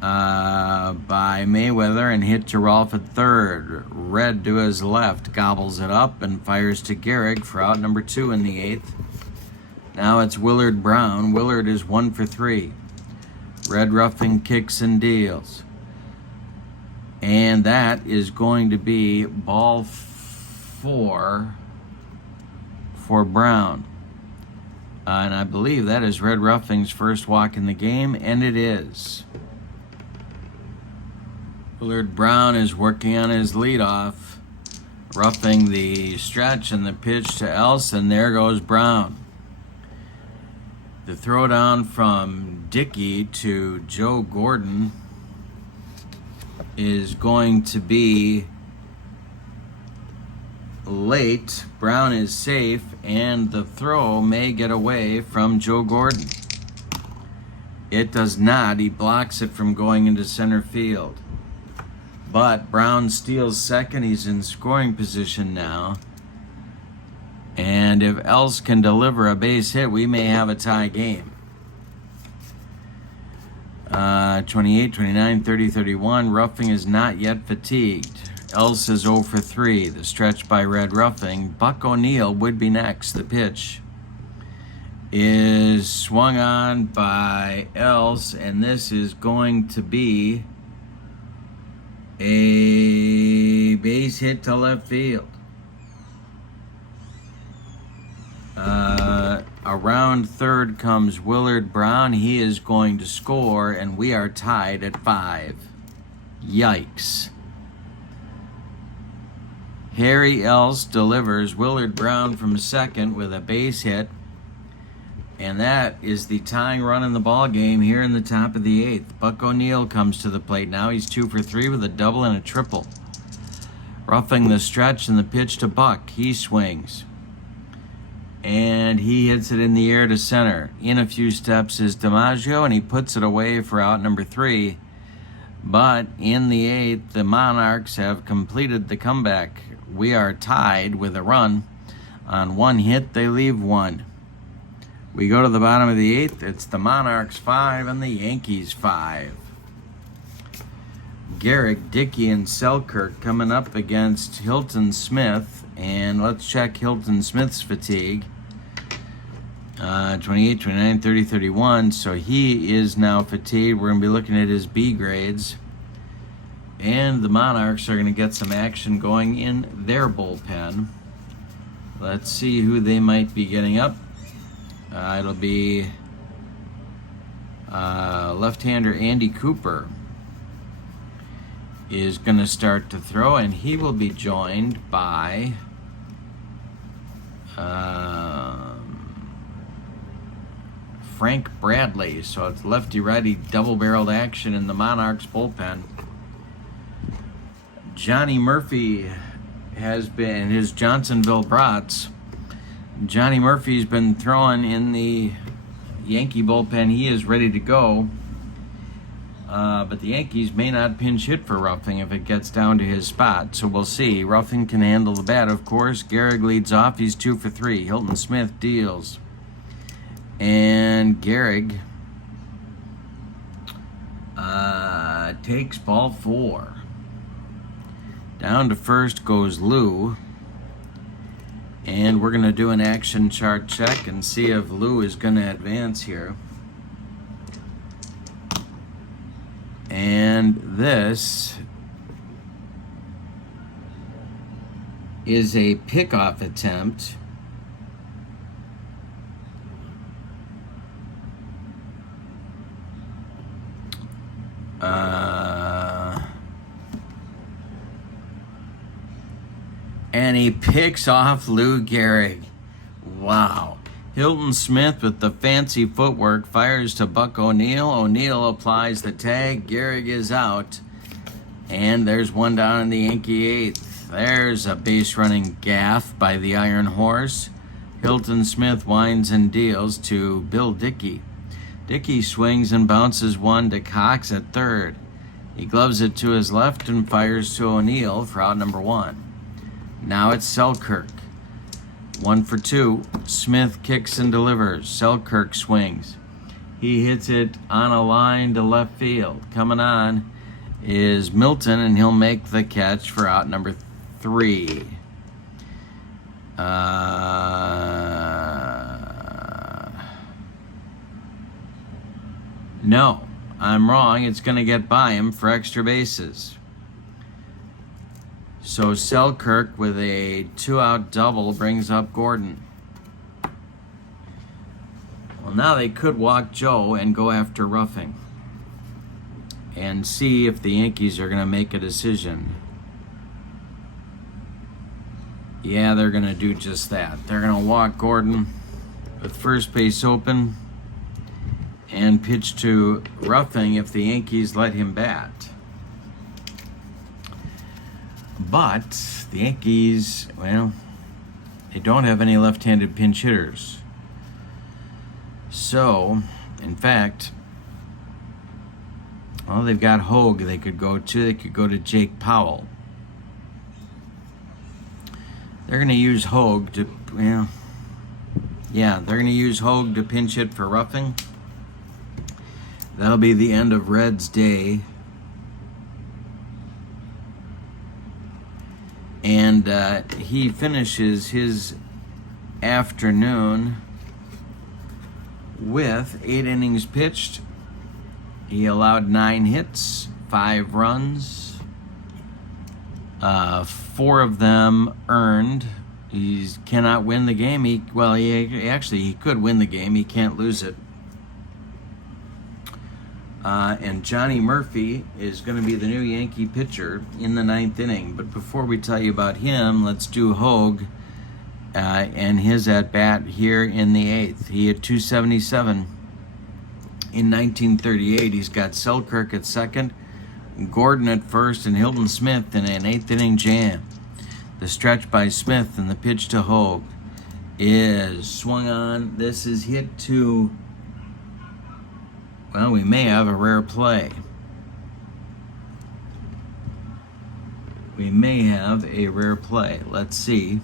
by Mayweather and hit to Rolf at third. Red to his left gobbles it up and fires to Gehrig for out number 2 in the 8th. Now it's Willard Brown. Willard is 1 for 3. Red Ruffing kicks and deals. And that is going to be ball 4 for Brown. And I believe that is Red Ruffing's first walk in the game, and it is. Willard Brown is working on his leadoff. Ruffing the stretch and the pitch to Elson. There goes Brown. The throw down from Dickey to Joe Gordon is going to be late. Brown is safe, and the throw may get away from Joe Gordon. It does not. He blocks it from going into center field. But Brown steals second. He's in scoring position now. And if Els can deliver a base hit, we may have a tie game. 28, 29, 30, 31. Roughing is not yet fatigued. Else is 0 for 3. The stretch by Red Roughing. Buck O'Neill would be next. The pitch is swung on by Else, and this is going to be a base hit to left field. Around third comes Willard Brown. He is going to score, and we are tied at 5. Yikes. Harry Else delivers Willard Brown from second with a base hit, and that is the tying run in the ball game here in the top of the 8th. Buck O'Neill comes to the plate now. He's 2 for 3 with a double and a triple. Roughing the stretch and the pitch to Buck. He swings, and he hits it in the air to center. In a few steps is DiMaggio, and he puts it away for out number 3. But in the 8th, the Monarchs have completed the comeback. We are tied with a run. On one hit, they leave one. We go to the bottom of the 8th. It's the Monarchs 5 and the Yankees 5. Garrick, Dickey, and Selkirk coming up against Hilton Smith. And let's check Hilton Smith's fatigue. 28, 29, 30, 31. So he is now fatigued. We're going to be looking at his B grades. And the Monarchs are going to get some action going in their bullpen. Let's see who they might be getting up. It'll be left-hander Andy Cooper is going to start to throw, and he will be joined by Frank Bradley. So it's lefty-righty double-barreled action in the Monarchs bullpen. Johnny Murphy has been his Johnsonville Brats. Johnny Murphy's been throwing in the Yankee bullpen. He is ready to go. But the Yankees may not pinch hit for Roughing if it gets down to his spot. So we'll see. Roughing can handle the bat, of course. Gehrig leads off. He's 2 for 3. Hilton Smith deals. And Gehrig takes ball 4. Down to first goes Lou. And we're going to do an action chart check and see if Lou is going to advance here. And this is a pickoff attempt. And he picks off Lou Gehrig. Wow. Hilton Smith with the fancy footwork fires to Buck O'Neill. O'Neill applies the tag. Gehrig is out. And there's one down in the Yankee 8th. There's a base running gaff by the Iron Horse. Hilton Smith winds and deals to Bill Dickey. Dickey swings and bounces one to Cox at third. He gloves it to his left and fires to O'Neill for out number 1. Now it's Selkirk. 1 for 2. Smith kicks and delivers. Selkirk swings. He hits it on a line to left field. Coming on is Milton, and he'll make the catch for out number 3. No, I'm wrong. It's going to get by him for extra bases. So Selkirk with a 2-out double brings up Gordon. Well, now they could walk Joe and go after Roughing and see if the Yankees are going to make a decision. Yeah, they're going to do just that. They're going to walk Gordon with first base open and pitch to Roughing if the Yankees let him bat. But the Yankees, well, they don't have any left-handed pinch hitters. So, in fact, well, they've got Hogue they could go to. They could go to Jake Powell. They're going to use Hogue to, well, yeah, they're going to use Hogue to pinch hit for Roughing. That'll be the end of Red's day. And he finishes his afternoon with 8 innings pitched. He allowed 9 hits, 5 runs, 4 of them earned. He cannot win the game. He could win the game. He can't lose it. And Johnny Murphy is going to be the new Yankee pitcher in the 9th inning. But before we tell you about him, let's do Hogue and his at-bat here in the 8th. He had 277 in 1938. He's got Selkirk at second, Gordon at first, and Hilton Smith in an 8th inning jam. The stretch by Smith and the pitch to Hogue is swung on. This is hit to, well, we may have a rare play. We may have a rare play. Let's see.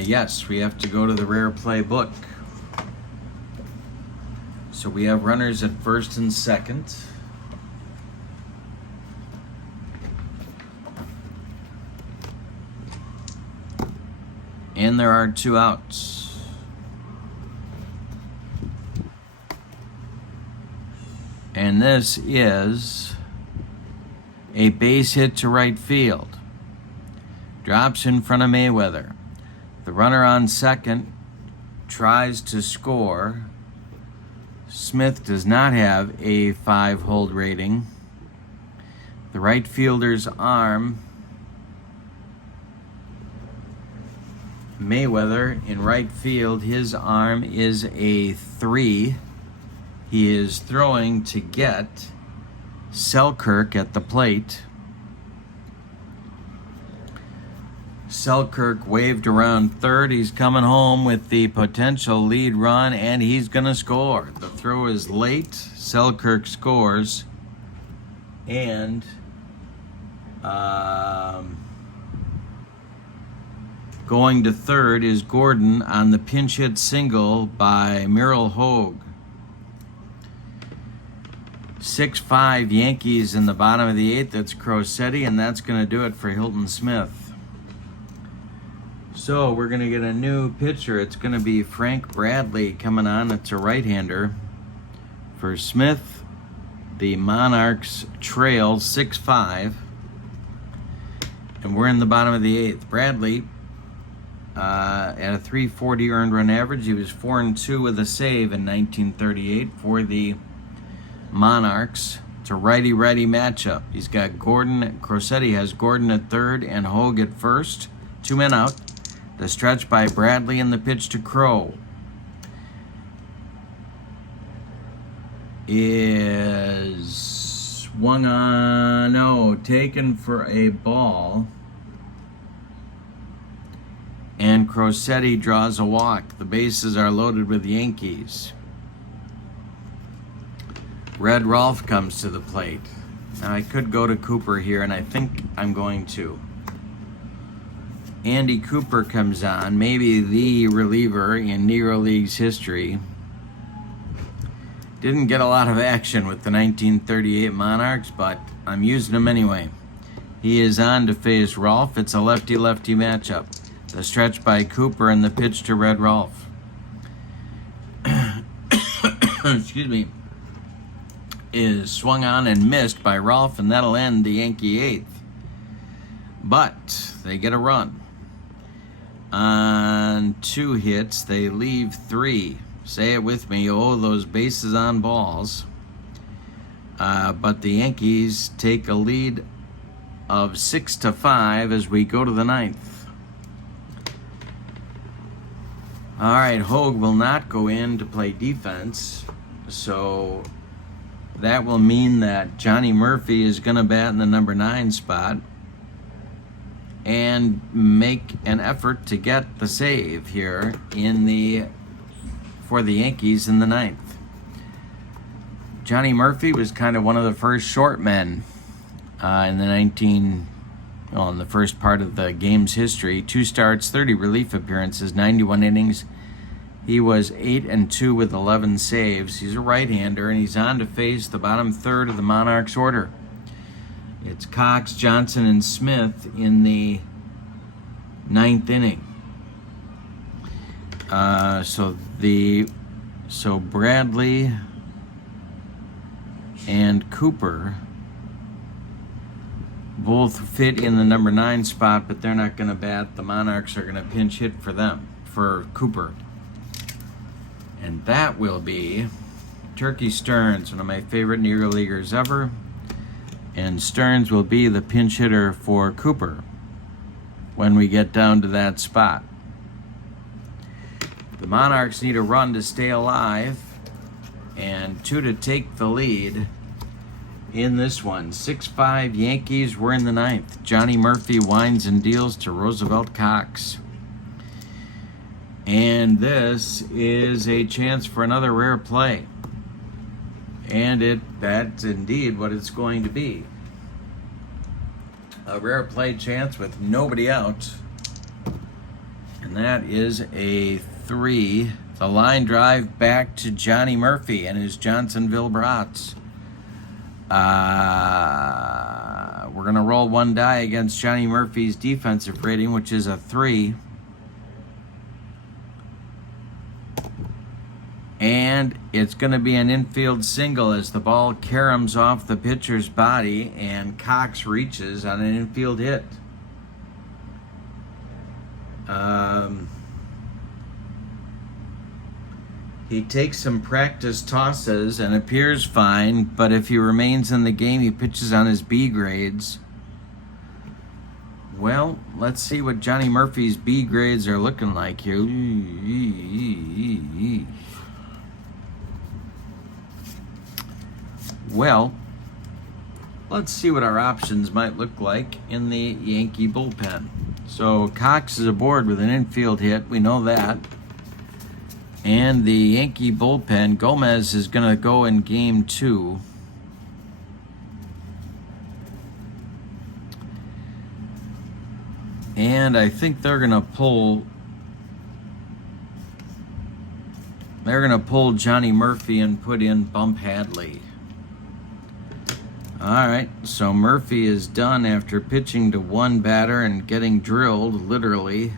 Yes, we have to go to the rare play book. So we have runners at first and second. And there are 2 outs. And this is a base hit to right field. Drops in front of Mayweather. The runner on second tries to score. Smith does not have a 5 hold rating. The right fielder's arm, Mayweather in right field, his arm is a 3. He is throwing to get Selkirk at the plate. Selkirk waved around third. He's coming home with the potential lead run, and he's going to score. The throw is late. Selkirk scores. And going to third is Gordon on the pinch hit single by Merrill Hogue. 6-5 Yankees in the bottom of the 8th. That's Crosetti, and that's going to do it for Hilton Smith. So we're going to get a new pitcher. It's going to be Frank Bradley coming on. It's a right-hander. For Smith, the Monarchs trail 6-5. And we're in the bottom of the 8th. Bradley, at a 340 earned run average, he was 4-2 with a save in 1938 for the Monarchs. It's a righty-righty matchup. He's got Gordon. Crosetti has Gordon at third and Hogue at first. 2 men out. The stretch by Bradley and the pitch to Crow is swung on, taken for a ball. And Crosetti draws a walk. The bases are loaded with Yankees. Red Rolfe comes to the plate. Now I could go to Cooper here, and I think I'm going to. Andy Cooper comes on, maybe the reliever in Negro League's history. Didn't get a lot of action with the 1938 Monarchs, but I'm using him anyway. He is on to face Rolfe. It's a lefty-lefty matchup. The stretch by Cooper and the pitch to Red Rolfe. Excuse me. Is swung on and missed by Rolfe, and that'll end the Yankee 8th. But they get a run. On 2 hits, they leave 3. Say it with me, those bases on balls. But the Yankees take a lead of 6-5 as we go to the 9th. All right, Hogue will not go in to play defense, so that will mean that Johnny Murphy is going to bat in the number 9 spot and make an effort to get the save here for the Yankees in the 9th. Johnny Murphy was kind of one of the first short men in the first part of the game's history. 2 starts, 30 relief appearances, 91 innings, He was 8-2 with 11 saves. He's a right-hander, and he's on to face the bottom third of the Monarchs order. It's Cox, Johnson, and Smith in the 9th inning. So Bradley and Cooper both fit in the number 9 spot, but they're not going to bat. The Monarchs are going to pinch hit for Cooper. And that will be Turkey Stearns, one of my favorite Negro Leaguers ever. And Stearns will be the pinch hitter for Cooper when we get down to that spot. The Monarchs need a run to stay alive and 2 to take the lead in this one. 6-5 Yankees. We're in the 9th. Johnny Murphy winds and deals to Roosevelt Cox. And this is a chance for another rare play. And that's indeed what it's going to be. A rare play chance with nobody out. And that is a 3. The line drive back to Johnny Murphy and his Johnsonville Brats. We're going to roll one die against Johnny Murphy's defensive rating, which is a 3. And it's going to be an infield single as the ball caroms off the pitcher's body and Cox reaches on an infield hit. He takes some practice tosses and appears fine, but if he remains in the game, he pitches on his B grades. Well, let's see what Johnny Murphy's B grades are looking like here. Well, let's see what our options might look like in the Yankee bullpen. So Cox is aboard with an infield hit. We know that. And the Yankee bullpen, Gomez is going to go in game 2. And I think they're going to pull Johnny Murphy and put in Bump Hadley. All right, so Murphy is done after pitching to one batter and getting drilled, literally,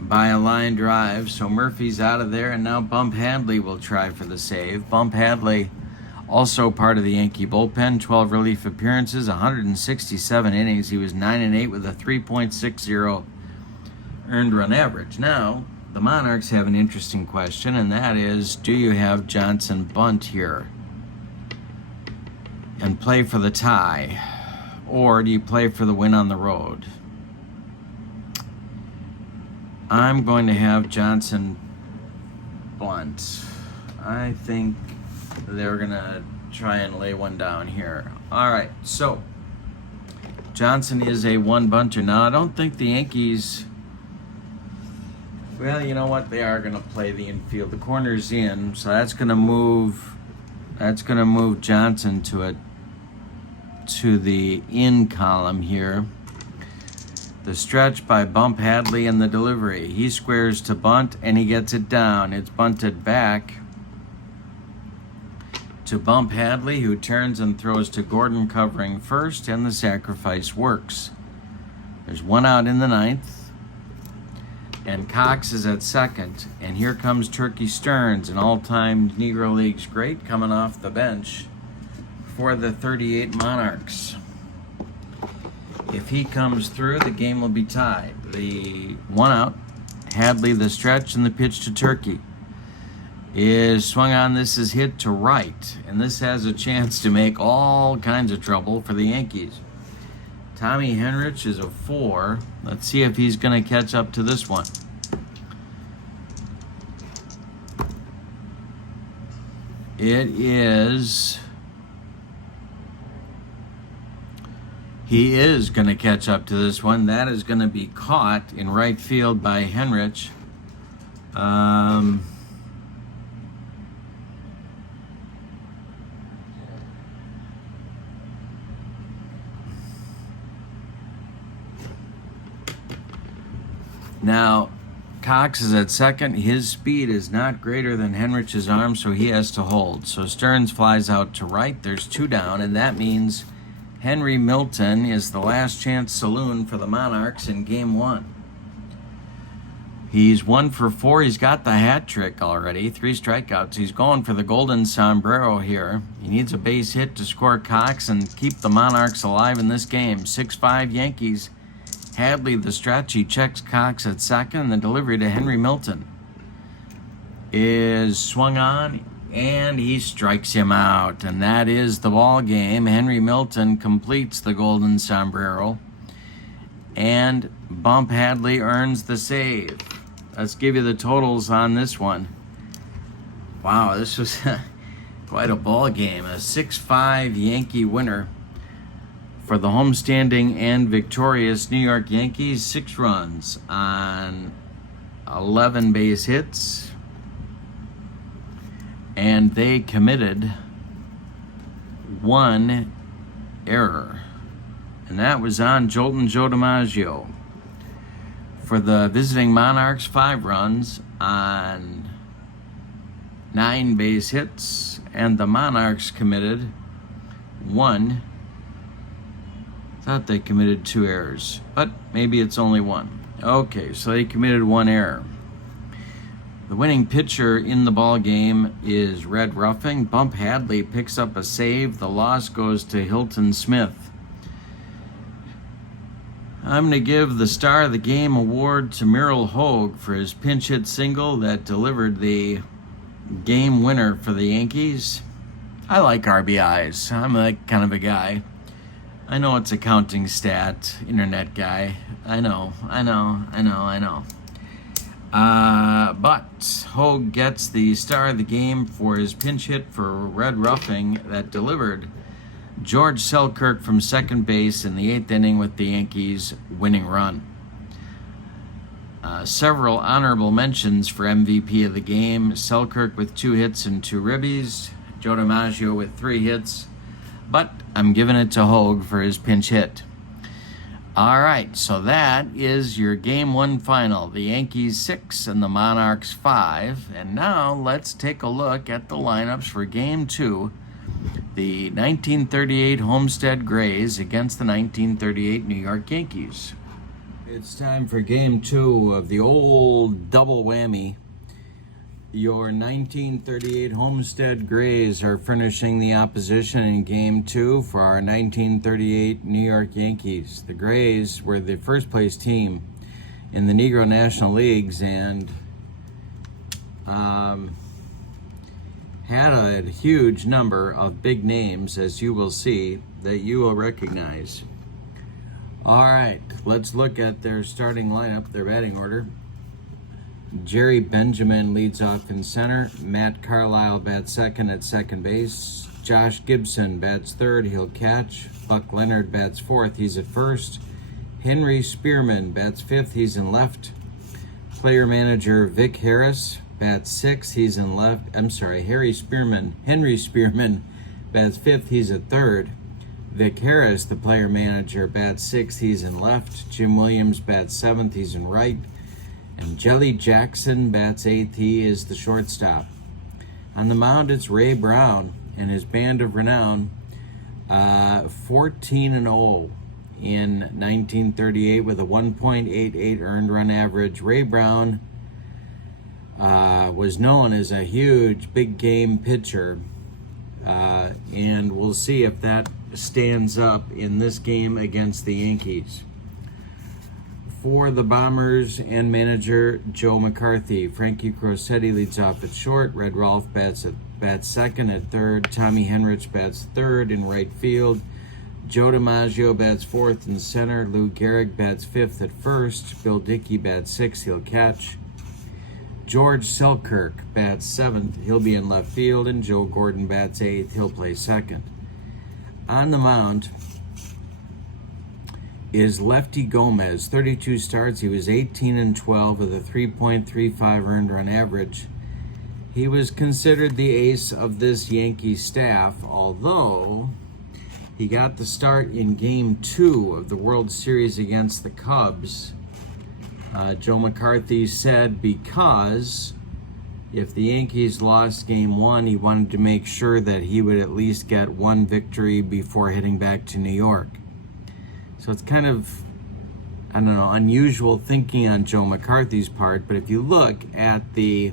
by a line drive. So Murphy's out of there, and now Bump Hadley will try for the save. Bump Hadley, also part of the Yankee bullpen, 12 relief appearances, 167 innings. He was 9-8 with a 3.60 earned run average. Now, the Monarchs have an interesting question, and that is, do you have Johnson bunt here and play for the tie, or do you play for the win on the road? I'm going to have Johnson bunt. I think they're going to try and lay one down here. All right, so Johnson is a one bunter. Now, I don't think the Yankees, well, you know what? They are going to play the infield. The corner's in, so that's going to move Johnson to the in column here. The stretch by Bump Hadley and the delivery. He squares to bunt and he gets it down. It's bunted back to Bump Hadley, who turns and throws to Gordon covering first, and the sacrifice works. There's one out in the 9th, and Cox is at second, and here comes Turkey Stearns, an all-time Negro Leagues great, coming off the bench for the 38 Monarchs. If he comes through, the game will be tied. The one out, Hadley the stretch, and the pitch to Turkey is swung on. This is hit to right, and this has a chance to make all kinds of trouble for the Yankees. Tommy Henrich is a 4. Let's see if he's going to catch up to this one. It is... He is going to catch up to this one. That is going to be caught in right field by Henrich. Now, Cox is at second. His speed is not greater than Henrich's arm, so he has to hold. So Stearns flies out to right. There's 2 down, and that means Henry Milton is the last chance saloon for the Monarchs in game 1. He's 1 for 4. He's got the hat trick already. 3 strikeouts. He's going for the golden sombrero here. He needs a base hit to score Cox and keep the Monarchs alive in this game. 6-5 Yankees. Hadley, the stretch. He checks Cox at second, and the delivery to Henry Milton is swung on, and he strikes him out. And that is the ball game. Henry Milton completes the golden sombrero, and Bump Hadley earns the save. Let's give you the totals on this one. Wow, this was quite a ball game. A 6-5 Yankee winner for the homestanding and victorious New York Yankees. 6 runs on 11 base hits, and they committed 1 error, and that was on Jolton Joe DiMaggio. For the visiting Monarchs, 5 runs on 9 base hits, and the Monarchs committed 1. Thought they committed 2 errors, but maybe it's only 1. Okay, so they committed 1 error. The winning pitcher in the ball game is Red Ruffing. Bump Hadley picks up a save. The loss goes to Hilton Smith. I'm going to give the Star of the Game award to Merrill Hogue for his pinch hit single that delivered the game winner for the Yankees. I like RBIs. I'm that kind of a guy. I know it's a counting stat, internet guy. I know. But Hogue gets the Star of the Game for his pinch hit for Red Ruffing that delivered George Selkirk from second base in the 8th inning with the Yankees' winning run. Several honorable mentions for MVP of the game. Selkirk with 2 hits and 2 ribbies. Joe DiMaggio with 3 hits. But I'm giving it to Hogue for his pinch hit. All right, so that is your Game 1 final. The Yankees 6 and the Monarchs 5. And now let's take a look at the lineups for Game 2. The 1938 Homestead Grays against the 1938 New York Yankees. It's time for Game 2 of the Old Double Whammy. Your 1938 Homestead Grays are furnishing the opposition in Game 2 for our 1938 New York Yankees. The Grays were the first place team in the Negro National Leagues and had a huge number of big names, as you will see, that you will recognize. All right, let's look at their starting lineup, their batting order. Jerry Benjamin leads off in center. Matt Carlisle bats second at second base. Josh Gibson bats third, he'll catch. Buck Leonard bats fourth, he's at first. Henry Spearman bats fifth, he's in left. Player manager Vic Harris bats sixth, he's in left. Henry Spearman bats fifth, he's at third. Vic Harris, the player manager, bats sixth, he's in left. Jim Williams bats seventh, he's in right. And Jelly Jackson bats eighth, he is the shortstop. On the mound, it's Ray Brown and his band of renown, 14-0 in 1938 with a 1.88 earned run average. Ray Brown was known as a huge big game pitcher, and we'll see if that stands up in this game against the Yankees. For the Bombers and manager Joe McCarthy, Frankie Crosetti leads off at short. Red Rolfe bats second at third. Tommy Henrich bats third in right field. Joe DiMaggio bats fourth in center. Lou Gehrig bats fifth at first. Bill Dickey bats sixth, he'll catch. George Selkirk bats seventh, he'll be in left field. And Joe Gordon bats eighth, he'll play second. On the mound is Lefty Gomez, 32 starts. He was 18-12 with a 3.35 earned run average. He was considered the ace of this Yankee staff, although he got the start in Game 2 of the World Series against the Cubs Joe McCarthy said because if the Yankees lost game 1, he wanted to make sure that he would at least get one victory before heading back to New York. So it's kind of, I don't know, unusual thinking on Joe McCarthy's part, but if you look at the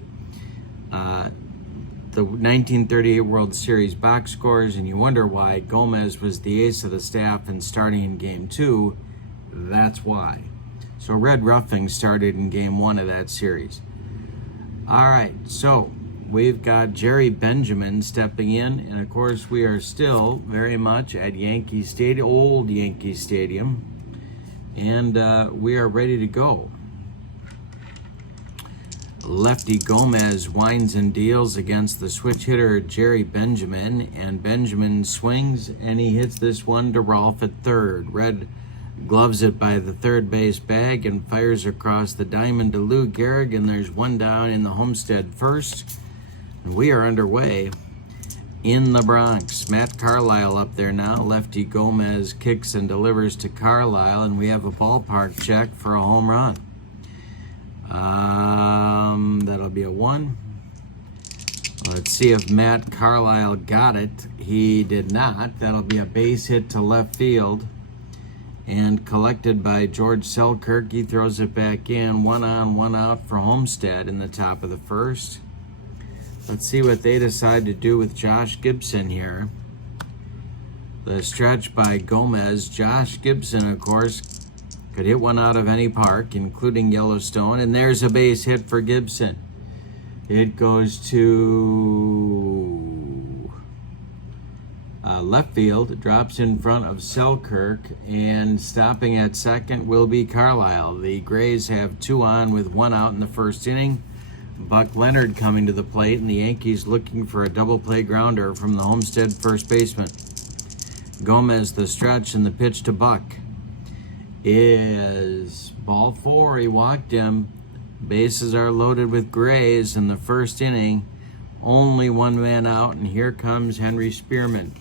1938 World Series box scores and you wonder why Gomez was the ace of the staff and starting in game 2, that's why. So Red Roughing started in game 1 of that series. All right, so we've got Jerry Benjamin stepping in, and of course we are still very much at Yankee Stadium, old Yankee Stadium, and we are ready to go. Lefty Gomez winds and deals against the switch hitter Jerry Benjamin, and Benjamin swings and he hits this one to Rolf at third. Red gloves it by the third base bag and fires across the diamond to Lou Gehrig, and there's one down in the Homestead first. And we are underway in the Bronx. Matt Carlisle up there now. Lefty Gomez kicks and delivers to Carlisle, and we have a ballpark check for a home run. That'll be a 1. Let's see if Matt Carlisle got it. He did not. That'll be a base hit to left field and collected by George Selkirk. He throws it back in. 1 on, 1 out for Homestead in the top of the first. Let's see what they decide to do with Josh Gibson here. The stretch by Gomez. Josh Gibson, of course, could hit one out of any park, including Yellowstone. And there's a base hit for Gibson. It goes to left field. It drops in front of Selkirk, and stopping at second will be Carlisle. The Grays have 2 on with 1 out in the first inning. Buck Leonard coming to the plate, and the Yankees looking for a double play grounder from the Homestead first baseman. Gomez the stretch, and the pitch to Buck is ball 4. He walked him. Bases are loaded with Grays in the first inning. Only 1 man out, and here comes Henry Spearman.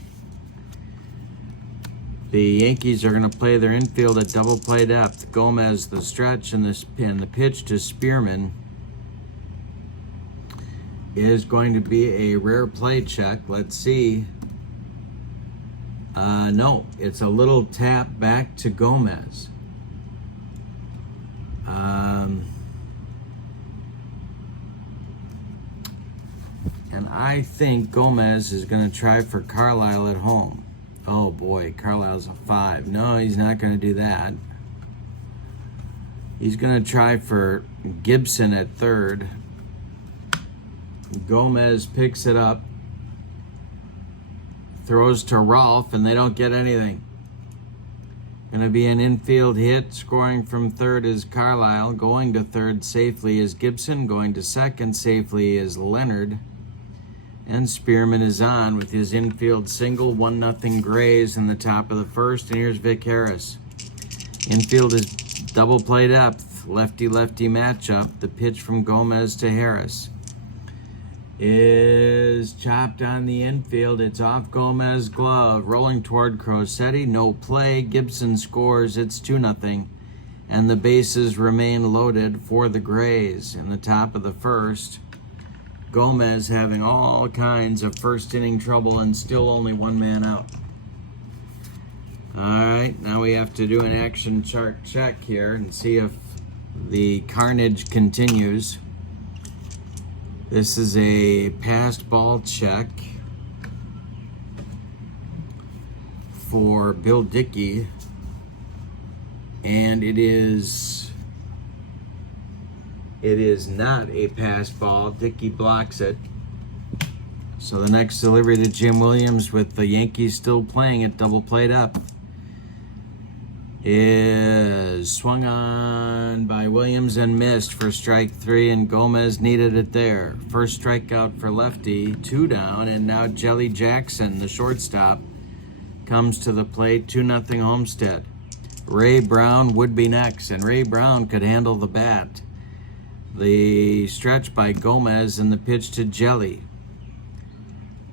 The Yankees are going to play their infield at double play depth. Gomez the stretch, and the pitch to Spearman is going to be a rare play check. Let's see. No, it's a little tap back to Gomez. And I think Gomez is going to try for Carlisle at home. Oh boy, Carlisle's a 5. No, he's not going to do that. He's going to try for Gibson at third. Gomez picks it up, throws to Rolf, and they don't get anything. Going to be an infield hit. Scoring from third is Carlisle. Going to third safely is Gibson. Going to second safely is Leonard. And Spearman is on with his infield single. 1-0 Grays in the top of the first. And here's Vic Harris. Infield is double play depth. Lefty-lefty matchup. The pitch from Gomez to Harris is chopped on the infield. It's off Gomez's glove. Rolling toward Crosetti. No play. Gibson scores. It's 2-0. And the bases remain loaded for the Grays in the top of the first. Gomez having all kinds of first inning trouble and still only 1 man out. All right, now we have to do an action chart check here and see if the carnage continues. This is a passed ball check for Bill Dickey, and it is not a passed ball. Dickey blocks it. So the next delivery to Jim Williams, with the Yankees still playing it double played up, is swung on by Williams and missed for strike 3, and Gomez needed it there. First strikeout for lefty, 2 down, and now Jelly Jackson, the shortstop, comes to the plate. 2-0 Homestead. Ray Brown would be next, and Ray Brown could handle the bat. The stretch by Gomez, and the pitch to Jelly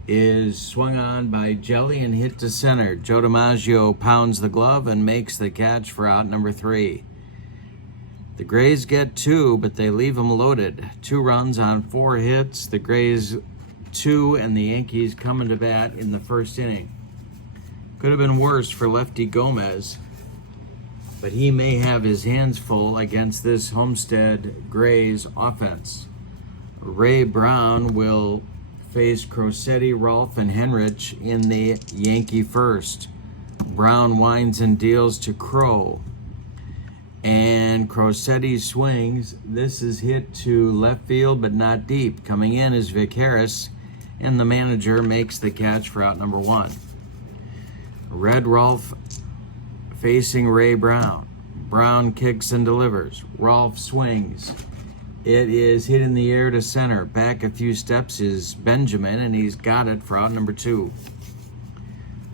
is swung on by Jelly and hit to center. Joe DiMaggio pounds the glove and makes the catch for out number 3. The Grays get 2, but they leave them loaded. 2 runs on 4 hits. The Grays 2 and the Yankees coming to bat in the first inning. Could have been worse for lefty Gomez, but he may have his hands full against this Homestead Grays offense. Ray Brown will face Crosetti, Rolfe, and Henrich in the Yankee first. Brown winds and deals to Crow. And Crosetti swings. This is hit to left field, but not deep. Coming in is Vic Harris, and the manager makes the catch for out number 1. Red Rolfe facing Ray Brown. Brown kicks and delivers. Rolfe swings. It is hit in the air to center. Back a few steps is Benjamin, and he's got it for out number 2.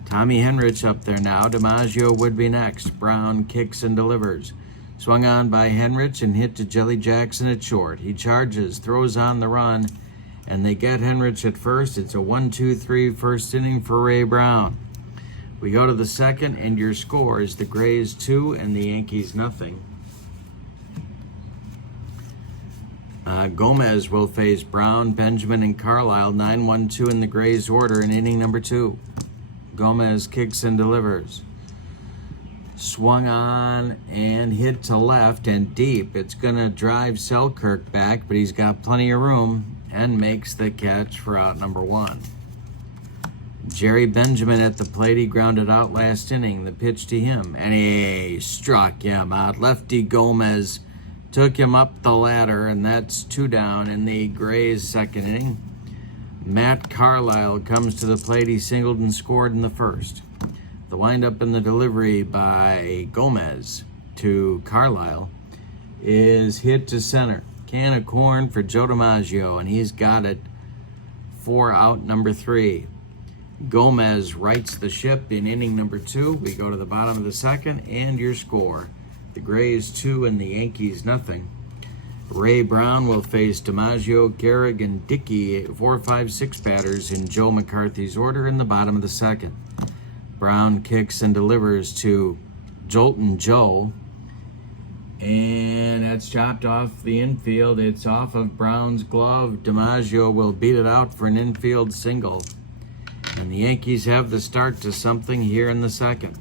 Tommy Henrich up there now. DiMaggio would be next. Brown kicks and delivers. Swung on by Henrich and hit to Jelly Jackson at short. He charges, throws on the run, and they get Henrich at first. It's a 1-2-3 first inning for Ray Brown. We go to the second, and your score is the Grays 2 and the Yankees nothing. Gomez will face Brown, Benjamin, and Carlisle. 9-1-2 in the Grays order in inning number 2. Gomez kicks and delivers. Swung on and hit to left and deep. It's going to drive Selkirk back, but he's got plenty of room and makes the catch for out number 1. Jerry Benjamin at the plate. He grounded out last inning. The pitch to him, and he struck him out. Lefty Gomez took him up the ladder, and that's 2 down in the Grays' second inning. Matt Carlisle comes to the plate. He singled and scored in the first. The windup and the delivery by Gomez to Carlisle is hit to center. Can of corn for Joe DiMaggio, and he's got it for out number 3. Gomez rights the ship in inning number 2. We go to the bottom of the second, and your score: the Grays 2 and the Yankees nothing. Ray Brown will face DiMaggio, Gehrig, and Dickey, 4, 5, 6 batters in Joe McCarthy's order in the bottom of the second. Brown kicks and delivers to Jolton Joe, and that's chopped off the infield. It's off of Brown's glove. DiMaggio will beat it out for an infield single, and the Yankees have the start to something here in the second.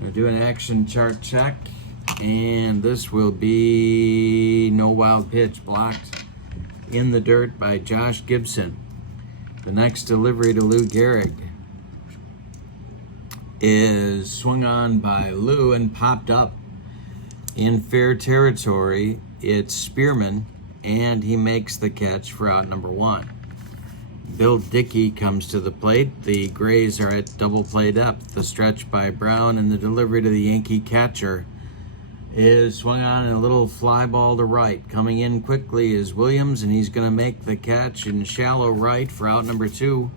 We'll do an action chart check, and this will be no wild pitch, blocked in the dirt by Josh Gibson. The next delivery to Lou Gehrig is swung on by Lou and popped up in fair territory. It's Spearman, and he makes the catch for out number 1. Bill Dickey comes to the plate. The Grays are at double play depth. The stretch by Brown and the delivery to the Yankee catcher is swung on a little fly ball to right. Coming in quickly is Williams, and he's going to make the catch in shallow right for out number 2.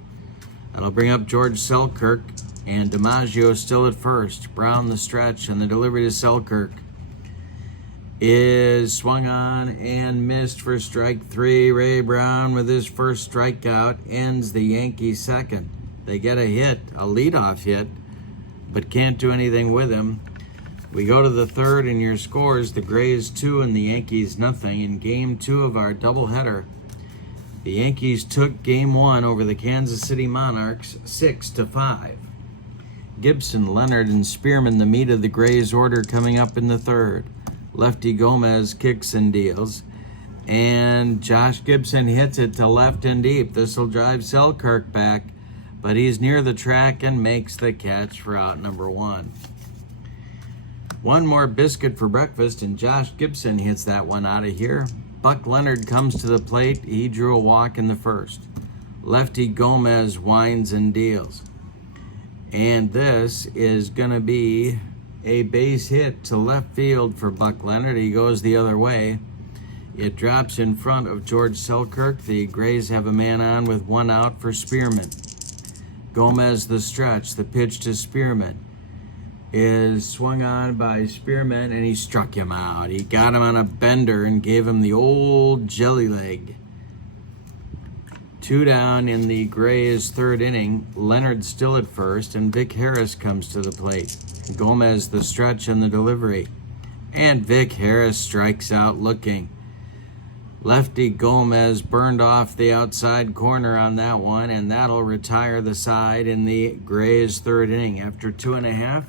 That'll bring up George Selkirk, and DiMaggio still at first. Brown the stretch, and the delivery to Selkirk is swung on and missed for strike 3. Ray Brown, with his first strikeout, ends the Yankees second. They get a hit, a leadoff hit, but can't do anything with him. We go to the third, and your scores: the Grays 2 and the Yankees nothing in game 2 of our doubleheader. The Yankees took game 1 over the Kansas City Monarchs 6-5. Gibson, Leonard, and Spearman, the meat of the Grays order, coming up in the third. Lefty Gomez kicks and deals, and Josh Gibson hits it to left and deep. This will drive Selkirk back, but he's near the track and makes the catch for out number 1. One more biscuit for breakfast, and Josh Gibson hits that one out of here. Buck Leonard comes to the plate. He drew a walk in the first. Lefty Gomez winds and deals. And this is going to be a base hit to left field for Buck Leonard. He goes the other way. It drops in front of George Selkirk. The Grays have a man on with 1 out for Spearman. Gomez the stretch. The pitch to Spearman is swung on by Spearman, and he struck him out. He got him on a bender and gave him the old jelly leg. 2 down in the Grays' third inning. Leonard still at first, and Vic Harris comes to the plate. Gomez the stretch and the delivery. And Vic Harris strikes out looking. Lefty Gomez burned off the outside corner on that one, and that'll retire the side in the Grays' third inning. After 2.5,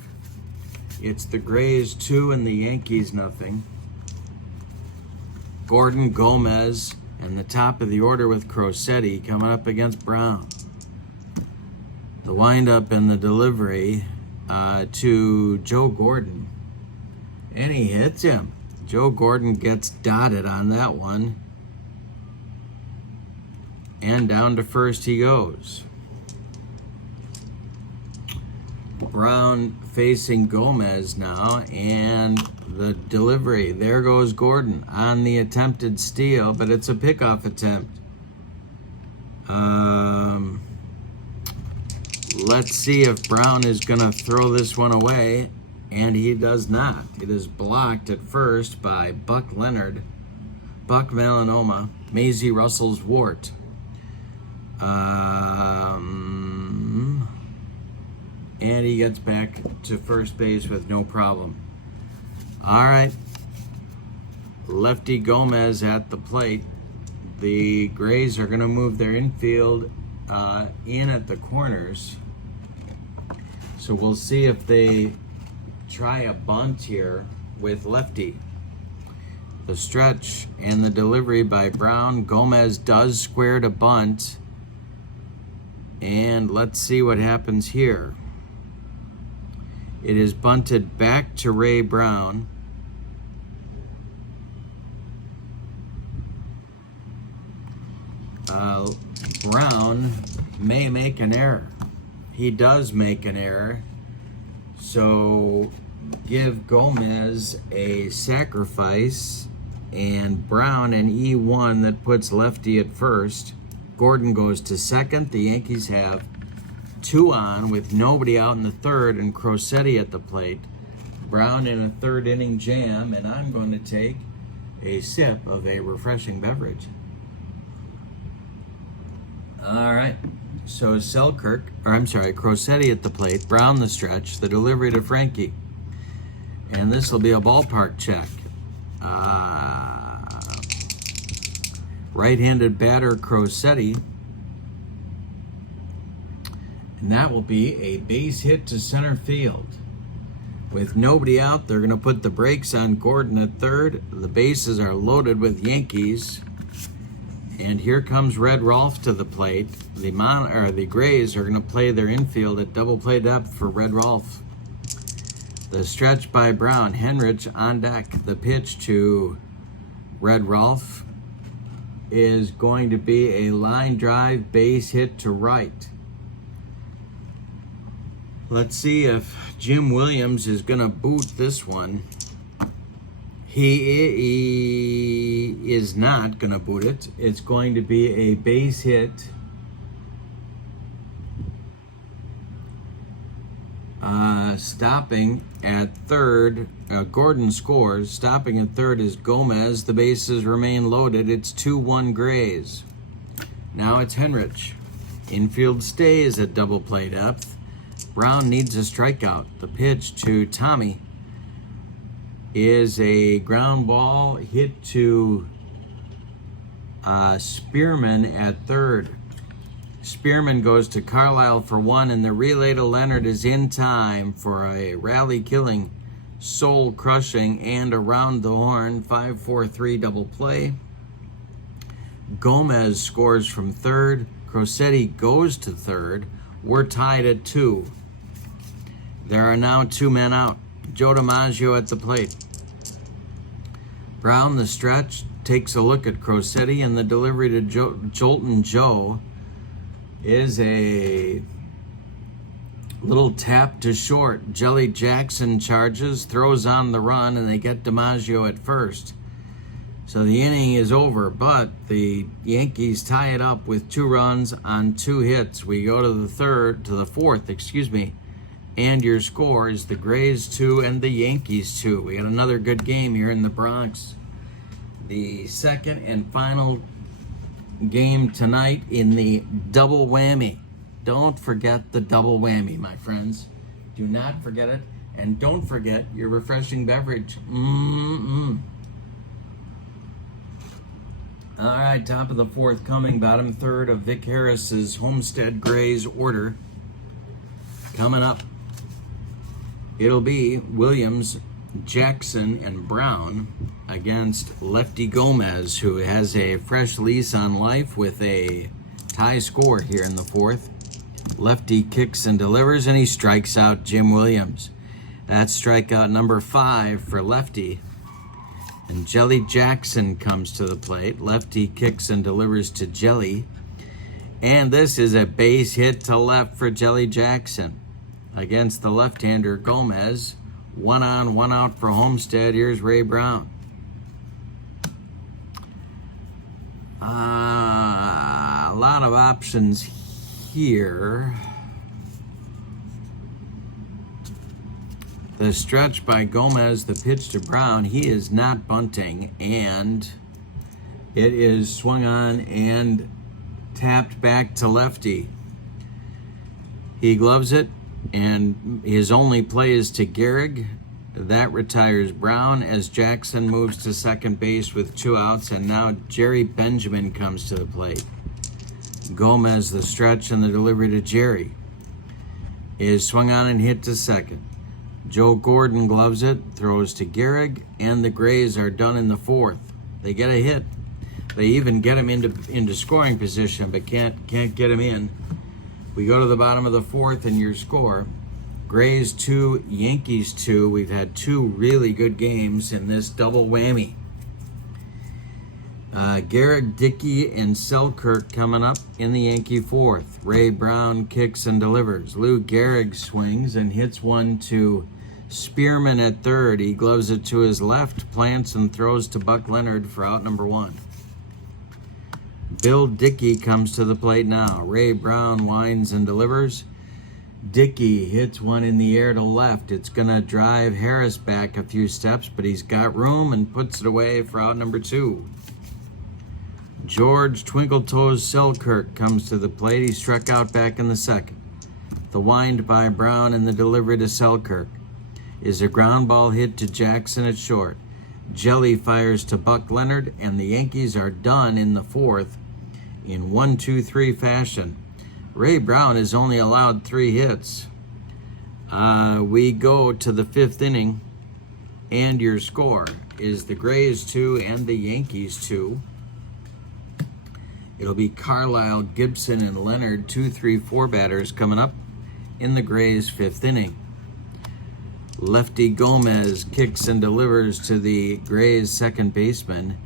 it's the Grays 2 and the Yankees nothing. Gordon, Gomez, and the top of the order with Crosetti coming up against Brown. The windup and the delivery to Joe Gordon. And he hits him. Joe Gordon gets dotted on that one. And down to first he goes. Brown facing Gomez now, and the delivery. There goes Gordon on the attempted steal, but it's a pickoff attempt. Let's see if Brown is going to throw this one away, and he does not. It is blocked at first by Buck Leonard, Buck Melanoma, Maisie Russell's wart. And he gets back to first base with no problem. All right. Lefty Gomez at the plate. The Grays are going to move their infield in at the corners. So we'll see if they try a bunt here with lefty. The stretch and the delivery by Brown. Gomez does square to bunt. And let's see what happens here. It is bunted back to Ray Brown. Brown may make an error. He does make an error. So give Gomez a sacrifice, and Brown an E1 that puts lefty at first. Gordon goes to second. The Yankees have 2 on with nobody out in the third, and Crosetti at the plate. Brown in a third inning jam, and I'm going to take a sip of a refreshing beverage. All right, so Crosetti at the plate, Brown the stretch, the delivery to Frankie. And this will be a ballpark check. Right-handed batter Crosetti. And that will be a base hit to center field. With nobody out, they're going to put the brakes on Gordon at third. The bases are loaded with Yankees. And here comes Red Rolfe to the plate. The Grays are going to play their infield at double play depth for Red Rolfe. The stretch by Brown. Henrich on deck. The pitch to Red Rolfe is going to be a line drive base hit to right. Let's see if Jim Williams is going to boot this one. He is not going to boot it. It's going to be a base hit. Stopping at third, Gordon scores. Stopping at third is Gomez. The bases remain loaded. It's 2-1 Grays. Now it's Henrich. Infield stays at double play depth. Brown needs a strikeout. The pitch to Tommy is a ground ball hit to Spearman at third. Spearman goes to Carlisle for 1, and the relay to Leonard is in time for a rally-killing, soul-crushing, and around the horn 5-4-3 double play. Gomez scores from third. Crosetti goes to third. We're tied at 2. There are now 2 men out. Joe DiMaggio at the plate. Brown, the stretch, takes a look at Crosetti, and the delivery to Jolton Joe is a little tap to short. Jelly Jackson charges, throws on the run, and they get DiMaggio at first. So the inning is over, but the Yankees tie it up with 2 runs on 2 hits. We go to the fourth, and your score is the Grays 2 and the Yankees 2. We got another good game here in the Bronx. The second and final game tonight in the double whammy. Don't forget the double whammy, my friends. Do not forget it. And don't forget your refreshing beverage. All right, top of the fourth coming, bottom third of Vic Harris's Homestead Grays order. Coming up, it'll be Williams, Jackson, and Brown against Lefty Gomez, who has a fresh lease on life with a tie score here in the fourth. Lefty kicks and delivers, and he strikes out Jim Williams. That's strikeout number 5 for Lefty. And Jelly Jackson comes to the plate. Lefty kicks and delivers to Jelly. And this is a base hit to left for Jelly Jackson against the left-hander Gomez. 1 on, 1 out for Homestead. Here's Ray Brown. A lot of options here. The stretch by Gomez, the pitch to Brown, he is not bunting, and it is swung on and tapped back to Lefty. He gloves it, and his only play is to Gehrig. That retires Brown as Jackson moves to second base with 2 outs, and now Jerry Benjamin comes to the plate. Gomez, the stretch and the delivery to Jerry, is swung on and hit to second. Joe Gordon gloves it, throws to Gehrig, and the Grays are done in the fourth. They get a hit. They even get him into scoring position, but can't get him in. We go to the bottom of the fourth, and your score: Grays 2, Yankees 2. We've had 2 really good games in this double whammy. Gehrig, Dickey, and Selkirk coming up in the Yankee fourth. Ray Brown kicks and delivers. Lou Gehrig swings and hits one to Spearman at third. He gloves it to his left, plants and throws to Buck Leonard for out number 1. Bill Dickey comes to the plate now. Ray Brown winds and delivers. Dickey hits one in the air to left. It's going to drive Harris back a few steps, but he's got room and puts it away for out number 2. George Twinkletoes Selkirk comes to the plate. He struck out back in the second. The wind by Brown and the delivery to Selkirk is a ground ball hit to Jackson at short. Jelly fires to Buck Leonard, and the Yankees are done in the fourth in 1-2-3 fashion. Ray Brown is only allowed 3 hits. We go to the 5th inning, and your score is the Grays 2 and the Yankees 2. It'll be Carlisle, Gibson, and Leonard, 2, 3, 4 batters coming up in the Grays' 5th inning. Lefty Gomez kicks and delivers to the Grays' second baseman,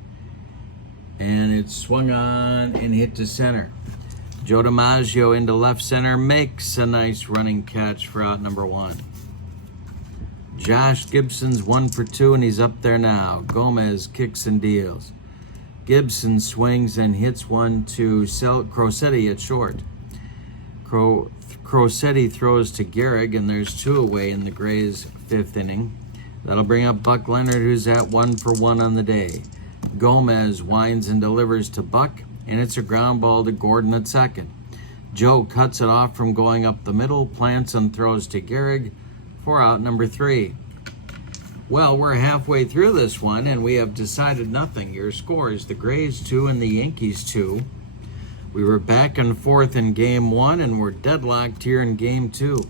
and it's swung on and hit to center. Joe DiMaggio into left center makes a nice running catch for out number 1. Josh Gibson's 1 for 2, and he's up there now. Gomez kicks and deals. Gibson swings and hits one to Crosetti at short. Crosetti throws to Gehrig, and there's 2 away in the Grays' 5th inning. That'll bring up Buck Leonard, who's at 1 for 1 on the day. Gomez winds and delivers to Buck, and it's a ground ball to Gordon at second. Joe cuts it off from going up the middle, plants and throws to Gehrig for out number 3. Well, we're halfway through this one, and we have decided nothing. Your score is the Grays 2 and the Yankees 2. We were back and forth in game 1, and we're deadlocked here in game 2.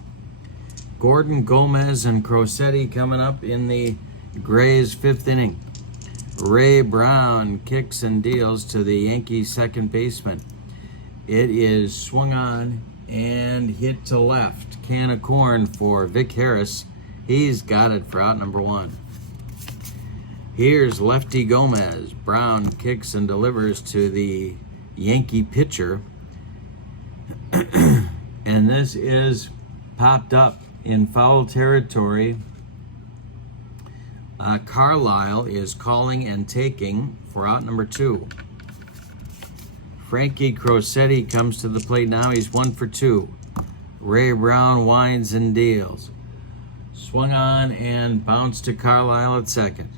Gordon, Gomez, and Crosetti coming up in the Grays' 5th inning. Ray Brown kicks and deals to the Yankees' second baseman. It is swung on and hit to left. Can of corn for Vic Harris. He's got it for out number 1. Here's Lefty Gomez. Brown kicks and delivers to the Yankee pitcher. And this is popped up in foul territory. Carlisle is calling and taking for out number 2. Frankie Crosetti comes to the plate now. He's 1 for 2. Ray Brown winds and deals. Swung on and bounced to Carlisle at second.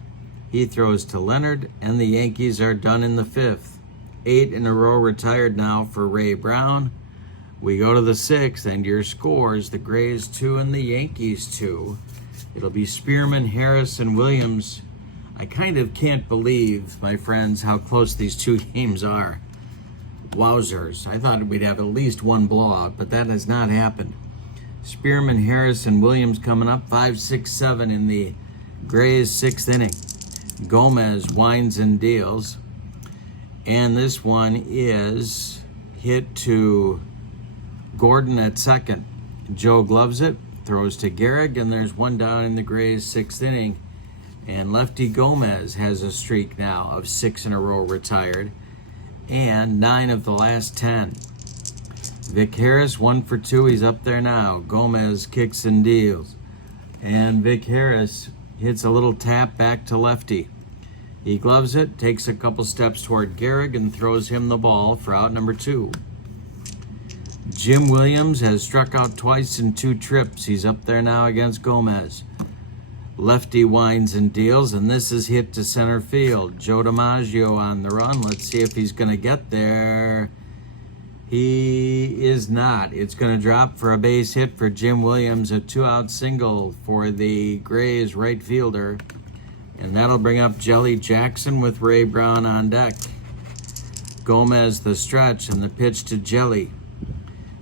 He throws to Leonard, and the Yankees are done in the 5th. 8 in a row retired now for Ray Brown. We go to the 6th, and your scores, the Grays 2 and the Yankees 2. It'll be Spearman, Harris, and Williams. I kind of can't believe, my friends, how close these two games are. Wowzers. I thought we'd have at least one blowout, but that has not happened. Spearman, Harris, and Williams coming up 5, 6, 7 in the Grays' 6th inning. Gomez winds and deals. And this one is hit to Gordon at second. Joe gloves it, throws to Gehrig, and there's one down in the Grays' 6th inning. And lefty Gomez has a streak now of 6 in a row retired, and 9 of the last 10. Vic Harris, 1 for 2, he's up there now. Gomez kicks and deals. And Vic Harris hits a little tap back to lefty. He gloves it, takes a couple steps toward Gehrig, and throws him the ball for out number 2. Jim Williams has struck out twice in 2 trips. He's up there now against Gomez. Lefty winds and deals, and this is hit to center field. Joe DiMaggio on the run. Let's see if he's going to get there. He is not. It's going to drop for a base hit for Jim Williams, a 2-out single for the Grays right fielder. And that'll bring up Jelly Jackson with Ray Brown on deck. Gomez the stretch, and the pitch to Jelly.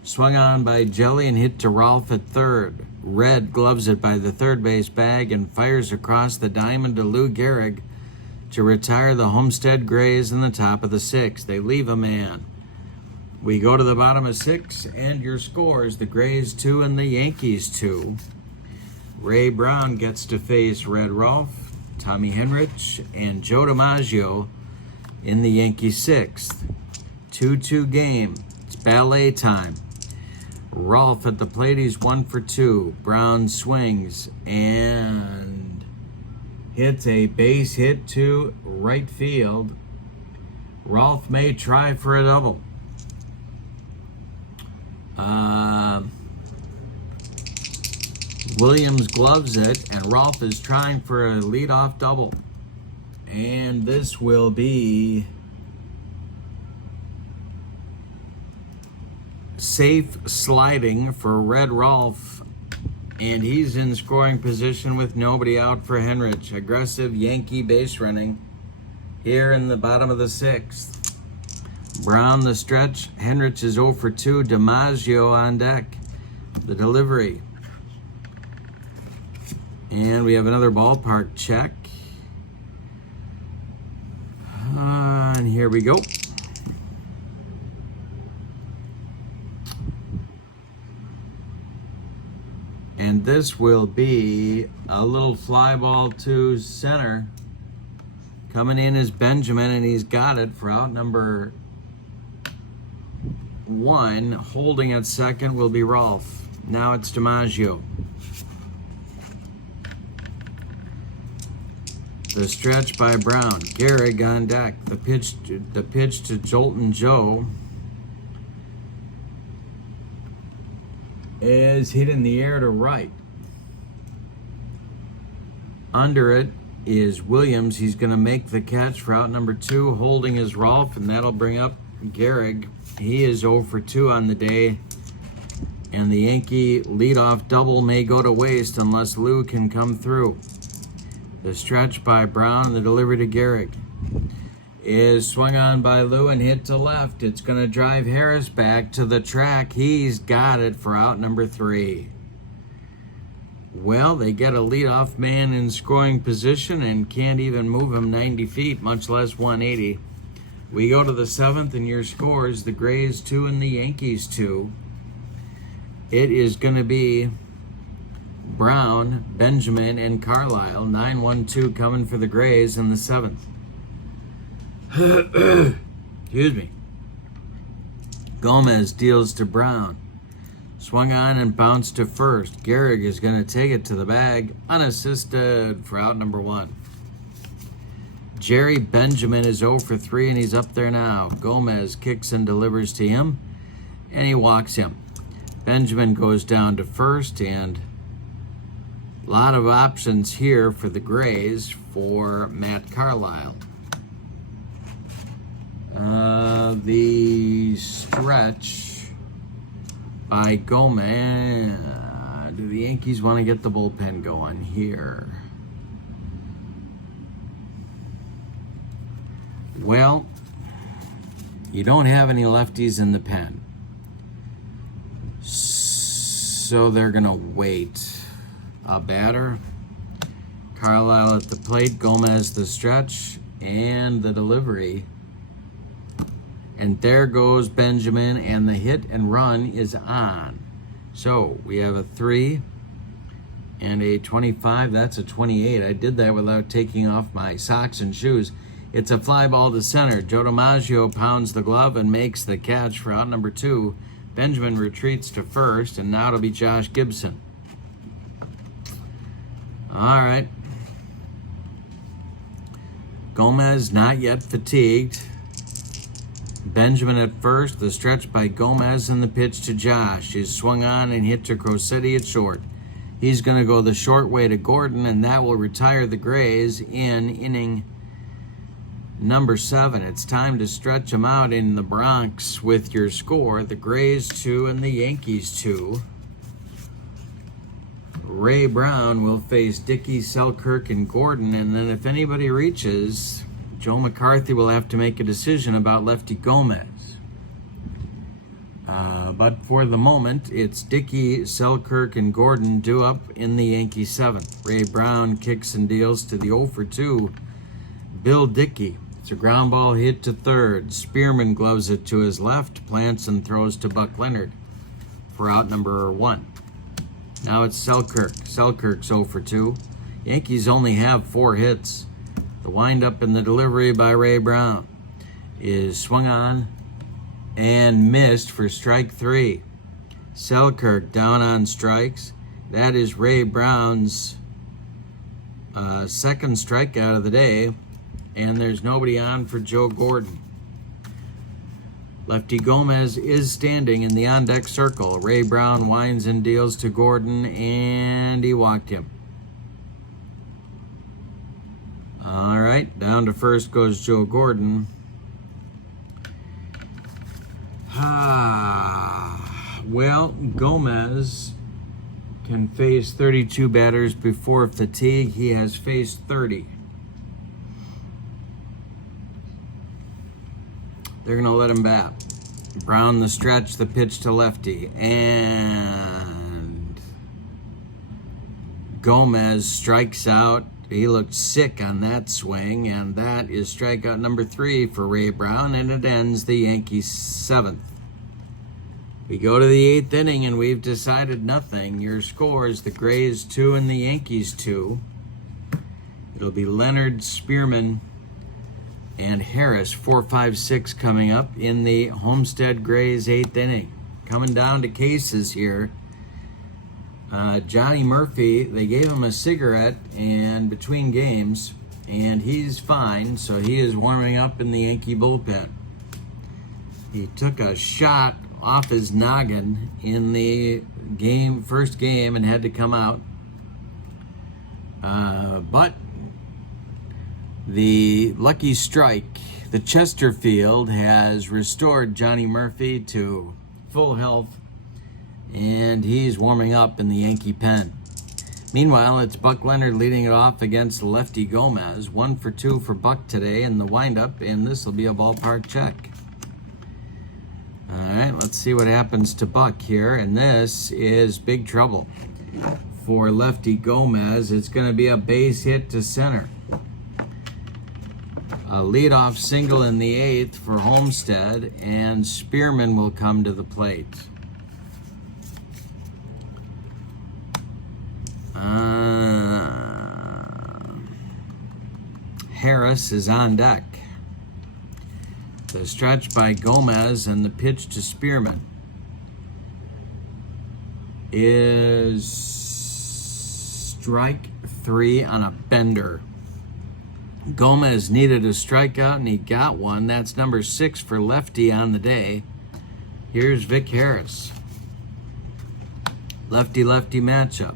Swung on by Jelly and hit to Rolfe at third. Red gloves it by the third base bag and fires across the diamond to Lou Gehrig to retire the Homestead Grays in the top of the 6th. They leave a man. We go to the bottom of 6, and your scores: the Grays 2 and the Yankees 2. Ray Brown gets to face Red Rolfe, Tommy Henrich, and Joe DiMaggio in the Yankees' 6th. 2-2 game. It's ballet time. Rolfe at the plate, he's 1 for 2. Brown swings and hits a base hit to right field. Rolfe may try for a double. Williams gloves it, and Rolfe is trying for a leadoff double. And this will be safe sliding for Red Rolfe, and he's in scoring position with nobody out for Henrich. Aggressive Yankee base running here in the bottom of the 6th. Brown the stretch. Henrich is 0 for 2. DiMaggio on deck. The delivery. And we have another ballpark check. And here we go. And this will be a little fly ball to center. Coming in is Benjamin, and he's got it for out number 1. Holding at second will be Rolfe. Now it's DiMaggio. The stretch by Brown. Gehrig on deck. The pitch to Jolton Joe is hit in the air to right. Under it is Williams. He's going to make the catch for out number 2. Holding is Rolfe, and that'll bring up Gehrig. He is 0 for 2 on the day, and the Yankee leadoff double may go to waste unless Lou can come through. The stretch by Brown, and the delivery to Gehrig is swung on by Lou and hit to left. It's going to drive Harris back to the track. He's got it for out number 3. Well, they get a leadoff man in scoring position and can't even move him 90 feet, much less 180. We go to the 7th, and your scores: the Grays 2 and the Yankees 2. It is going to be Brown, Benjamin, and Carlisle. 9-1-2 coming for the Grays in the 7th. Excuse me. Gomez deals to Brown. Swung on and bounced to first. Gehrig is going to take it to the bag, unassisted, for out number 1. Jerry Benjamin is 0 for 3, and he's up there now. Gomez kicks and delivers to him, and he walks him. Benjamin goes down to first, and a lot of options here for the Grays for Matt Carlisle. The stretch by Gomez. Do the Yankees want to get the bullpen going here? Well, you don't have any lefties in the pen, so they're going to wait. A batter, Carlisle at the plate, Gomez the stretch, and the delivery. And there goes Benjamin, and the hit and run is on. So we have a 3 and a 25. That's a 28. I did that without taking off my socks and shoes. It's a fly ball to center. Joe DiMaggio pounds the glove and makes the catch for out number 2. Benjamin retreats to first, and now it'll be Josh Gibson. All right. Gomez not yet fatigued. Benjamin at first, the stretch by Gomez, and the pitch to Josh is swung on and hit to Crosetti at short. He's going to go the short way to Gordon, and that will retire the Grays in inning number 7. It's time to stretch them out in the Bronx with your score. The Grays 2 and the Yankees 2. Ray Brown will face Dickey, Selkirk, and Gordon, and then if anybody reaches, Joe McCarthy will have to make a decision about lefty Gomez. But for the moment, it's Dickey, Selkirk, and Gordon due up in the Yankee 7th. Ray Brown kicks and deals to the 0 for 2. Bill Dickey. It's a ground ball hit to third. Spearman gloves it to his left, plants and throws to Buck Leonard for out number 1. Now it's Selkirk. Selkirk's 0 for 2. Yankees only have 4 hits. The windup and the delivery by Ray Brown is swung on and missed for strike 3. Selkirk down on strikes. That is Ray Brown's second strikeout of the day, and there's nobody on for Joe Gordon. Lefty Gomez is standing in the on-deck circle. Ray Brown winds and deals to Gordon, and he walked him. All right, down to first goes Joe Gordon. Well, Gomez can face 32 batters before fatigue. He has faced 30. They're going to let him bat. Brown the stretch, the pitch to lefty. And Gomez strikes out. He looked sick on that swing, and that is strikeout number 3 for Ray Brown, and it ends the Yankees' 7th. We go to the 8th inning, and we've decided nothing. Your score is the Grays 2 and the Yankees 2. It'll be Leonard, Spearman, and Harris, 4, 5, 6 coming up in the Homestead Grays 8th inning. Coming down to cases here. Johnny Murphy, they gave him a cigarette and between games, and he's fine, so he is warming up in the Yankee bullpen. He took a shot off his noggin in the first game, and had to come out. But the lucky strike, the Chesterfield, has restored Johnny Murphy to full health, and he's warming up in the Yankee pen. Meanwhile, it's Buck Leonard leading it off against lefty Gomez. 1 for 2 for Buck today in the windup, and this will be a ballpark check. All right, let's see what happens to Buck here, and this is big trouble for lefty Gomez. It's going to be a base hit to center. A leadoff single in the 8th for Homestead, and Spearman will come to the plate. Harris is on deck. The stretch by Gomez and the pitch to Spearman is strike 3 on a bender. Gomez needed a strikeout, and he got one. That's number 6 for lefty on the day. Here's Vic Harris. Lefty-lefty matchup.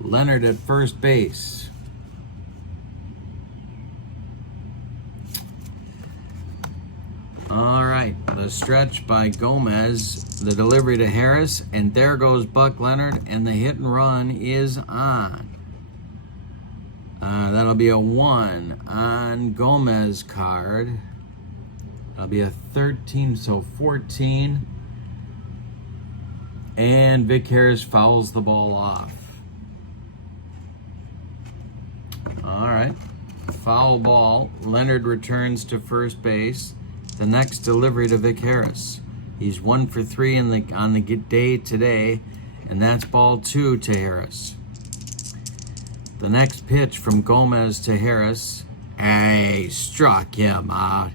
Leonard at first base. All right. right, the stretch by Gomez, the delivery to Harris, and there goes Buck Leonard, and the hit and run is on. That'll be a 1 on Gomez card. That'll be a 13, so 14. And Vic Harris fouls the ball off. All right, foul ball. Leonard returns to first base. The next delivery to Vic Harris. He's 1 for 3 on the day today, and that's ball 2 to Harris. The next pitch from Gomez to Harris. He struck him out.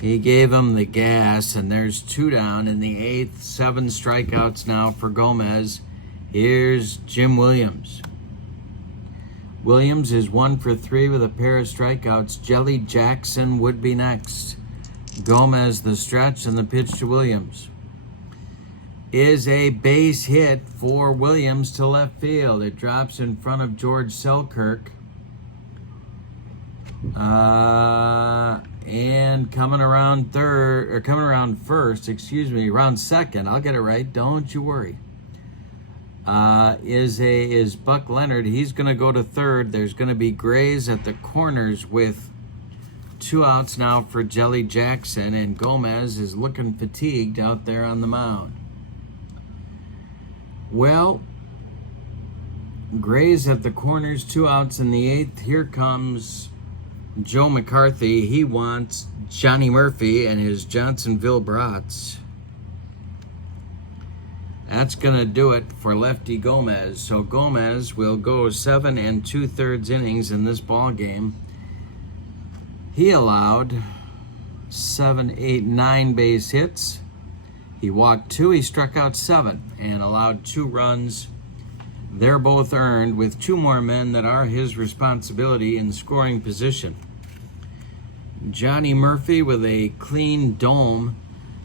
He gave him the gas, and there's 2 down in the 8th. 7 strikeouts now for Gomez. Here's Jim Williams. Williams is 1 for 3 with a pair of strikeouts. Jelly Jackson would be next. Gomez the stretch, and the pitch to Williams is a base hit for Williams to left field. It drops in front of George Selkirk. And coming around around second, I'll get it right, don't you worry, is Buck Leonard. He's going to go to third. There's going to be Grays at the corners with 2 outs now for Jelly Jackson, and Gomez is looking fatigued out there on the mound. Well, Grays at the corners, 2 outs in the 8th. Here comes Joe McCarthy. He wants Johnny Murphy and his Johnsonville Brats. That's going to do it for lefty Gomez. So Gomez will go 7 2/3 innings in this ball game. He allowed 7, 8, 9 base hits. He walked 2, he struck out 7, and allowed 2 runs. They're both earned with 2 more men that are his responsibility in scoring position. Johnny Murphy, with a clean dome,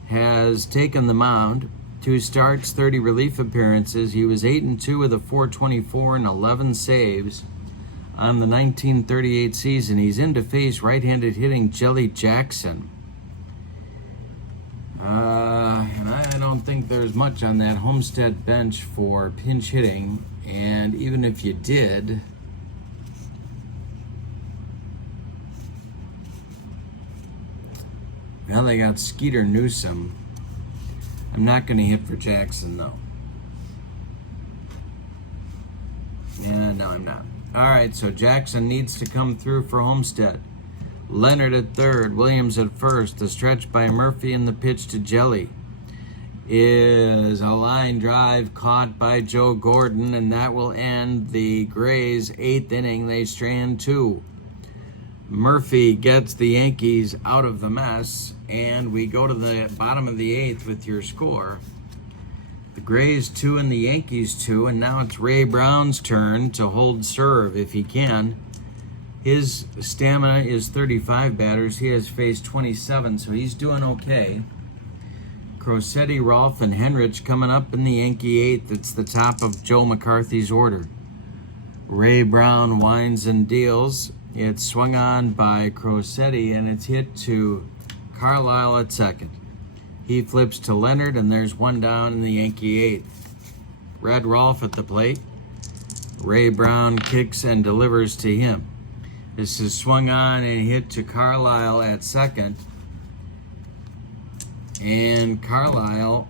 has taken the mound. 2 starts, 30 relief appearances. He was 8-2 with a .424 and 11 saves on the 1938 season. He's in to face right-handed hitting Jelly Jackson. And I don't think there's much on that Homestead bench for pinch hitting. And even if you did, well, they got Skeeter Newsom. I'm not going to hit for Jackson, though. Yeah, no, I'm not. All right, so Jackson needs to come through for Homestead. Leonard at third, Williams at first. The stretch by Murphy, and the pitch to Jelly is a line drive caught by Joe Gordon, and that will end the Grays' 8th inning. They strand 2. Murphy gets the Yankees out of the mess, and we go to the bottom of the 8th with your score. The Grays 2 and the Yankees 2, and now it's Ray Brown's turn to hold serve if he can. His stamina is 35 batters. He has faced 27, so he's doing okay. Crosetti, Rolfe, and Henrich coming up in the Yankee 8th. It's the top of Joe McCarthy's order. Ray Brown winds and deals. It's swung on by Crosetti, and it's hit to Carlisle at second. He flips to Leonard, and there's 1 down in the Yankee 8th. Red Rolfe at the plate. Ray Brown kicks and delivers to him. This is swung on and hit to Carlisle at second. And Carlisle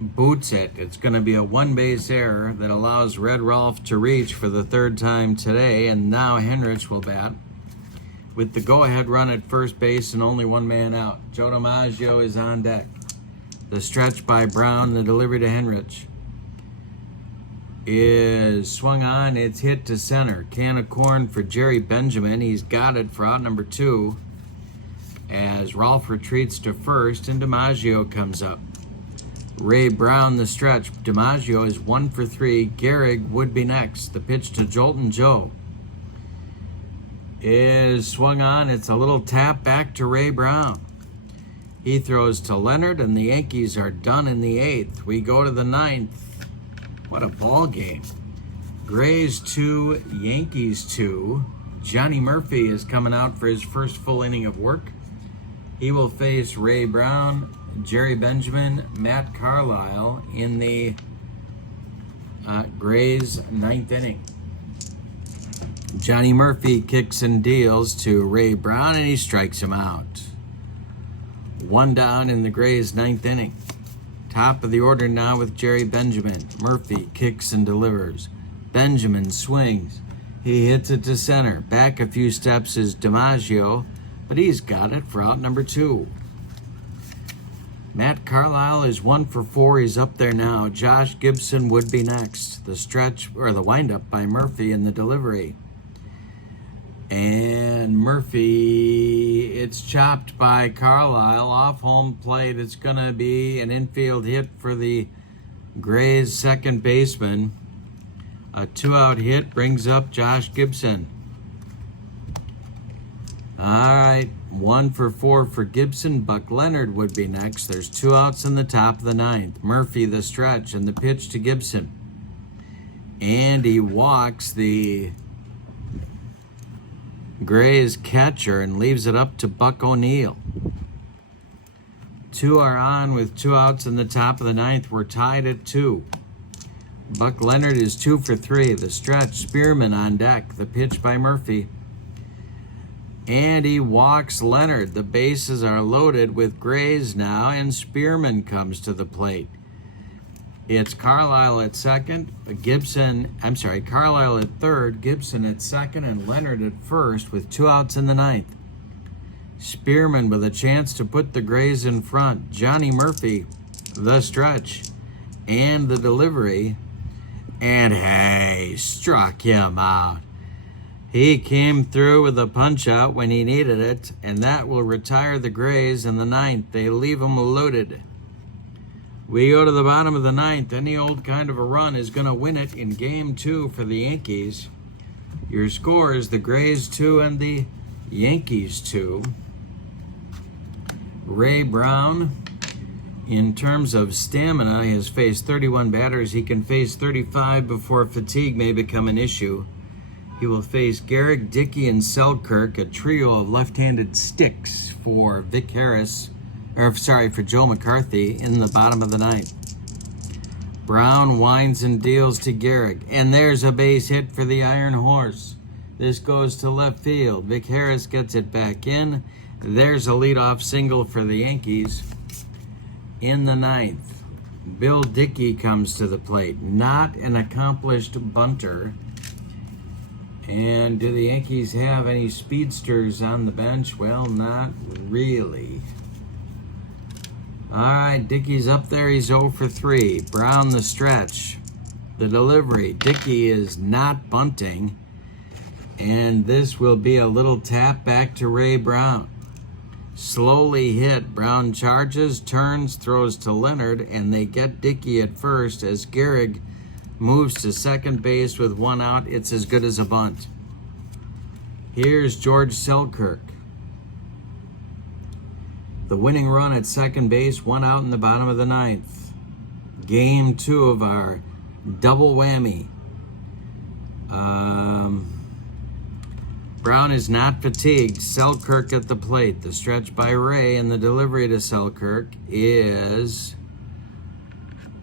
boots it. It's going to be a 1-base error that allows Red Rolfe to reach for the 3rd time today. And now Henrich will bat with the go-ahead run at first base and only 1 man out. Joe DiMaggio is on deck. The stretch by Brown, the delivery to Henrich is swung on. It's hit to center. Can of corn for Jerry Benjamin. He's got it for out number 2 as Rolfe retreats to first, and DiMaggio comes up. Ray Brown the stretch. DiMaggio is 1 for 3. Gehrig would be next. The pitch to Jolton Joe is swung on. It's a little tap back to Ray Brown. He throws to Leonard, and the Yankees are done in the 8th. We go to the 9th. What a ball game. Grays 2, Yankees 2. Johnny Murphy is coming out for his first full inning of work. He will face Ray Brown, Jerry Benjamin, Matt Carlisle in the Grays' ninth inning. Johnny Murphy kicks and deals to Ray Brown, and he strikes him out. One down in the Grays' ninth inning. Top of the order now with Jerry Benjamin. Murphy kicks and delivers. Benjamin swings. He hits it to center. Back a few steps is DiMaggio, but he's got it for out number 2. Matt Carlisle is 1 for 4. He's up there now. Josh Gibson would be next. The stretch, or the windup by Murphy in the delivery. And Murphy, it's chopped by Carlisle off home plate. It's going to be an infield hit for the Grays' second baseman. A 2-out hit brings up Josh Gibson. All right, 1 for 4 for Gibson. Buck Leonard would be next. There's 2 outs in the top of the 9th. Murphy the stretch and the pitch to Gibson. And he walks the Grays catcher and leaves it up to Buck O'Neill. 2 are on with 2 outs in the top of the 9th. We're tied at 2. Buck Leonard is 2 for 3. The stretch, Spearman on deck. The pitch by Murphy. And he walks Leonard. The bases are loaded with Grays now, and Spearman comes to the plate. It's Carlisle at second, Carlisle at third, Gibson at second, and Leonard at first with 2 outs in the 9th. Spearman with a chance to put the Grays in front. Johnny Murphy, the stretch, and the delivery. And hey, struck him out. He came through with a punch-out when he needed it, and that will retire the Grays in the 9th. They leave them loaded. We go to the bottom of the 9th. Any old kind of a run is going to win it in Game 2 for the Yankees. Your score is the Grays 2 and the Yankees 2. Ray Brown, in terms of stamina, has faced 31 batters. He can face 35 before fatigue may become an issue. He will face Gehrig, Dickey, and Selkirk, a trio of left-handed sticks for for Joe McCarthy in the bottom of the 9th. Brown winds and deals to Gehrig, and there's a base hit for the Iron Horse. This goes to left field. Vic Harris gets it back in. There's a leadoff single for the Yankees in the 9th. Bill Dickey comes to the plate, not an accomplished bunter. And do the Yankees have any speedsters on the bench? Well, not really. All right, Dickey's up there. He's 0 for 3. Brown the stretch. The delivery. Dickey is not bunting. And this will be a little tap back to Ray Brown. Slowly hit. Brown charges, turns, throws to Leonard, and they get Dickey at first as Gehrig moves to second base with 1 out. It's as good as a bunt. Here's George Selkirk. The winning run at second base, 1 out in the bottom of the 9th. Game 2 of our double whammy. Brown is not fatigued. Selkirk at the plate. The stretch by Ray and the delivery to Selkirk is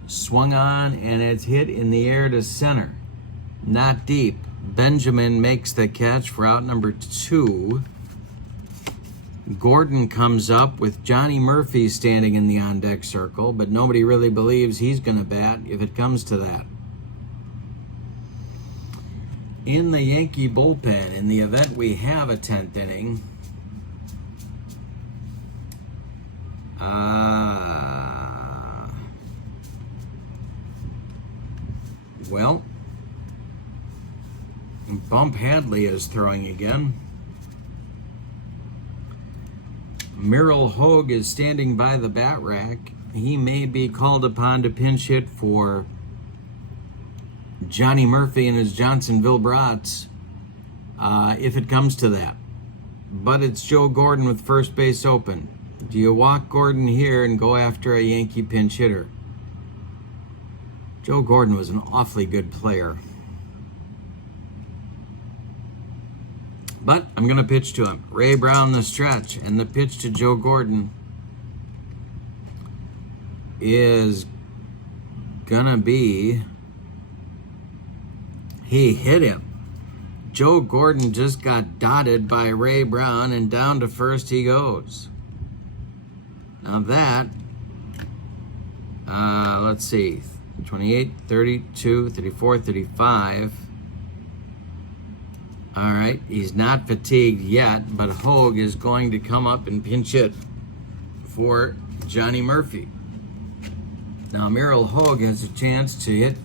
swung on, and it's hit in the air to center. Not deep. Benjamin makes the catch for out number 2. Gordon comes up with Johnny Murphy standing in the on-deck circle, but nobody really believes he's going to bat if it comes to that. In the Yankee bullpen, in the event we have a 10th inning, Bump Hadley is throwing again. Merrill Hogue is standing by the bat rack. He may be called upon to pinch hit for Johnny Murphy and his Johnsonville Brats if it comes to that. But it's Joe Gordon with first base open. Do you walk Gordon here and go after a Yankee pinch hitter? Joe Gordon was an awfully good player. But I'm going to pitch to him. Ray Brown, the stretch, and the pitch to Joe Gordon is going to be, he hit him. Joe Gordon just got dotted by Ray Brown, and down to first he goes. Now that, let's see, 28, 32, 34, 35. All right, he's not fatigued yet, but Hogue is going to come up and pinch hit for Johnny Murphy. Now, Merrill Hogue has a chance to hit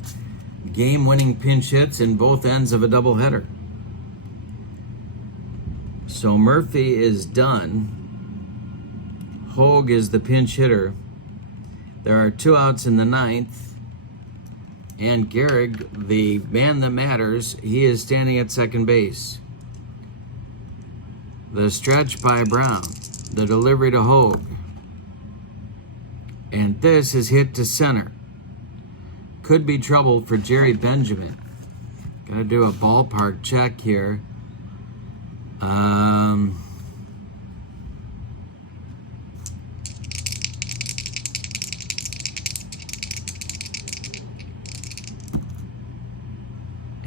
game-winning pinch hits in both ends of a doubleheader. So Murphy is done. Hogue is the pinch hitter. There are 2 outs in the 9th. And Gehrig, the man that matters, he is standing at second base. The stretch by Brown. The delivery to Hogue. And this is hit to center. Could be trouble for Jerry Benjamin. Gotta do a ballpark check here.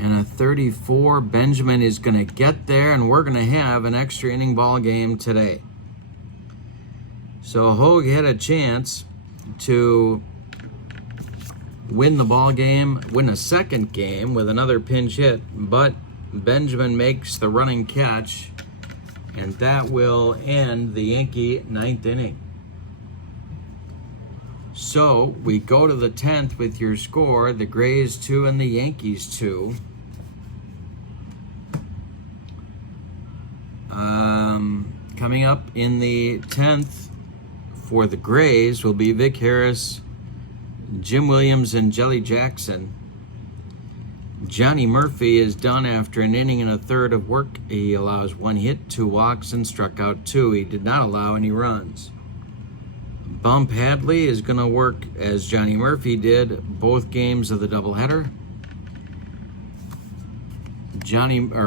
And a 34, Benjamin is going to get there, and we're going to have an extra inning ball game today. So Hogue had a chance to win the ball game, win a second game with another pinch hit, but Benjamin makes the running catch, and that will end the Yankee 9th inning. So we go to the 10th with your score, the Grays 2 and the Yankees 2. Coming up in the 10th for the Grays will be Vic Harris, Jim Williams, and Jelly Jackson. Johnny Murphy is done after an inning and a third of work. He allows 1 hit, 2 walks, and struck out 2. He did not allow any runs. Bump Hadley is going to work as Johnny Murphy did both games of the doubleheader.